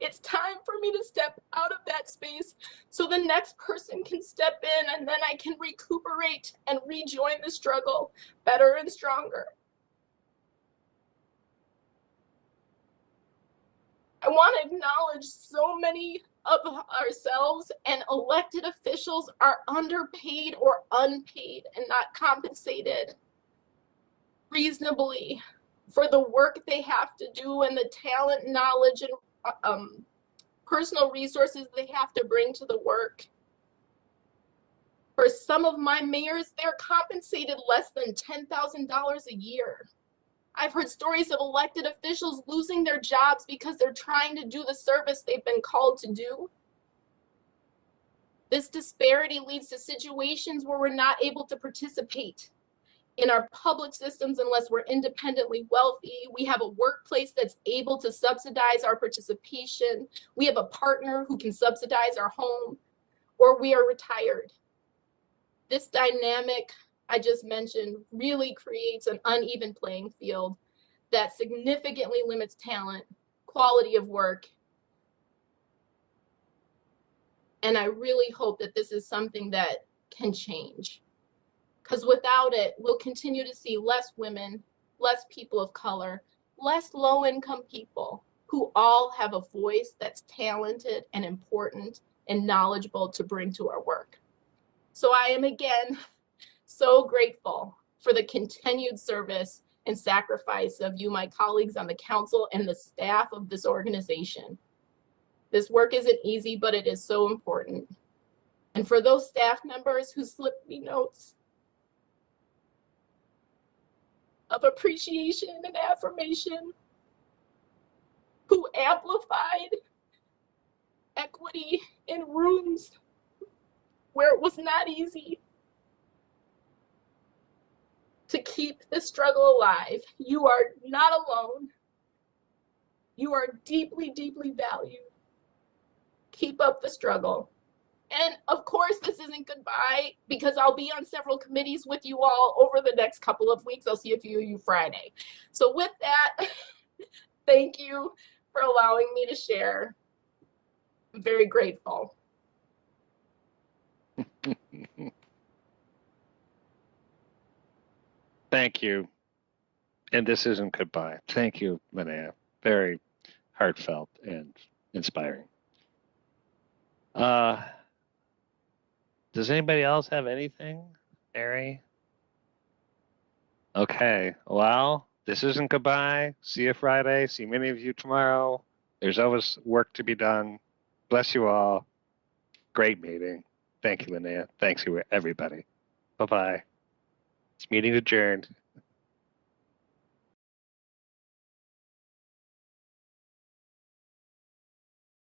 It's time for me to step out of that space so the next person can step in, and then I can recuperate and rejoin the struggle better and stronger. I want to acknowledge so many of ourselves and elected officials are underpaid or unpaid and not compensated reasonably for the work they have to do and the talent, knowledge, and personal resources they have to bring to the work. For some of my mayors, they're compensated less than $10,000 a year. I've heard stories of elected officials losing their jobs because they're trying to do the service they've been called to do. This disparity leads to situations where we're not able to participate in our public systems unless we're independently wealthy. We have a workplace that's able to subsidize our participation. We have a partner who can subsidize our home, or we are retired. This dynamic I just mentioned really creates an uneven playing field that significantly limits talent, quality of work. And I really hope that this is something that can change. Because without it, we'll continue to see less women, less people of color, less low-income people who all have a voice that's talented and important and knowledgeable to bring to our work. So I am again so grateful for the continued service and sacrifice of you, my colleagues on the council, and the staff of this organization. This work isn't easy, but it is so important. And for those staff members who slipped me notes of appreciation and affirmation, who amplified equity in rooms where it was not easy to keep the struggle alive. You are not alone. You are deeply, deeply valued. Keep up the struggle, And of course, this isn't goodbye because I'll be on several committees with you all over the next couple of weeks. I'll see a few of you Friday. So with that, thank you for allowing me to share. I'm very grateful. Thank you. And this isn't goodbye. Thank you, Linnea. Very heartfelt and inspiring. Does anybody else have anything, Mary? Okay, well, this isn't goodbye. See you Friday. See many of you tomorrow. There's always work to be done. Bless you all. Great meeting. Thank you, Linnea. Thanks you, everybody. Bye-bye. This meeting adjourned.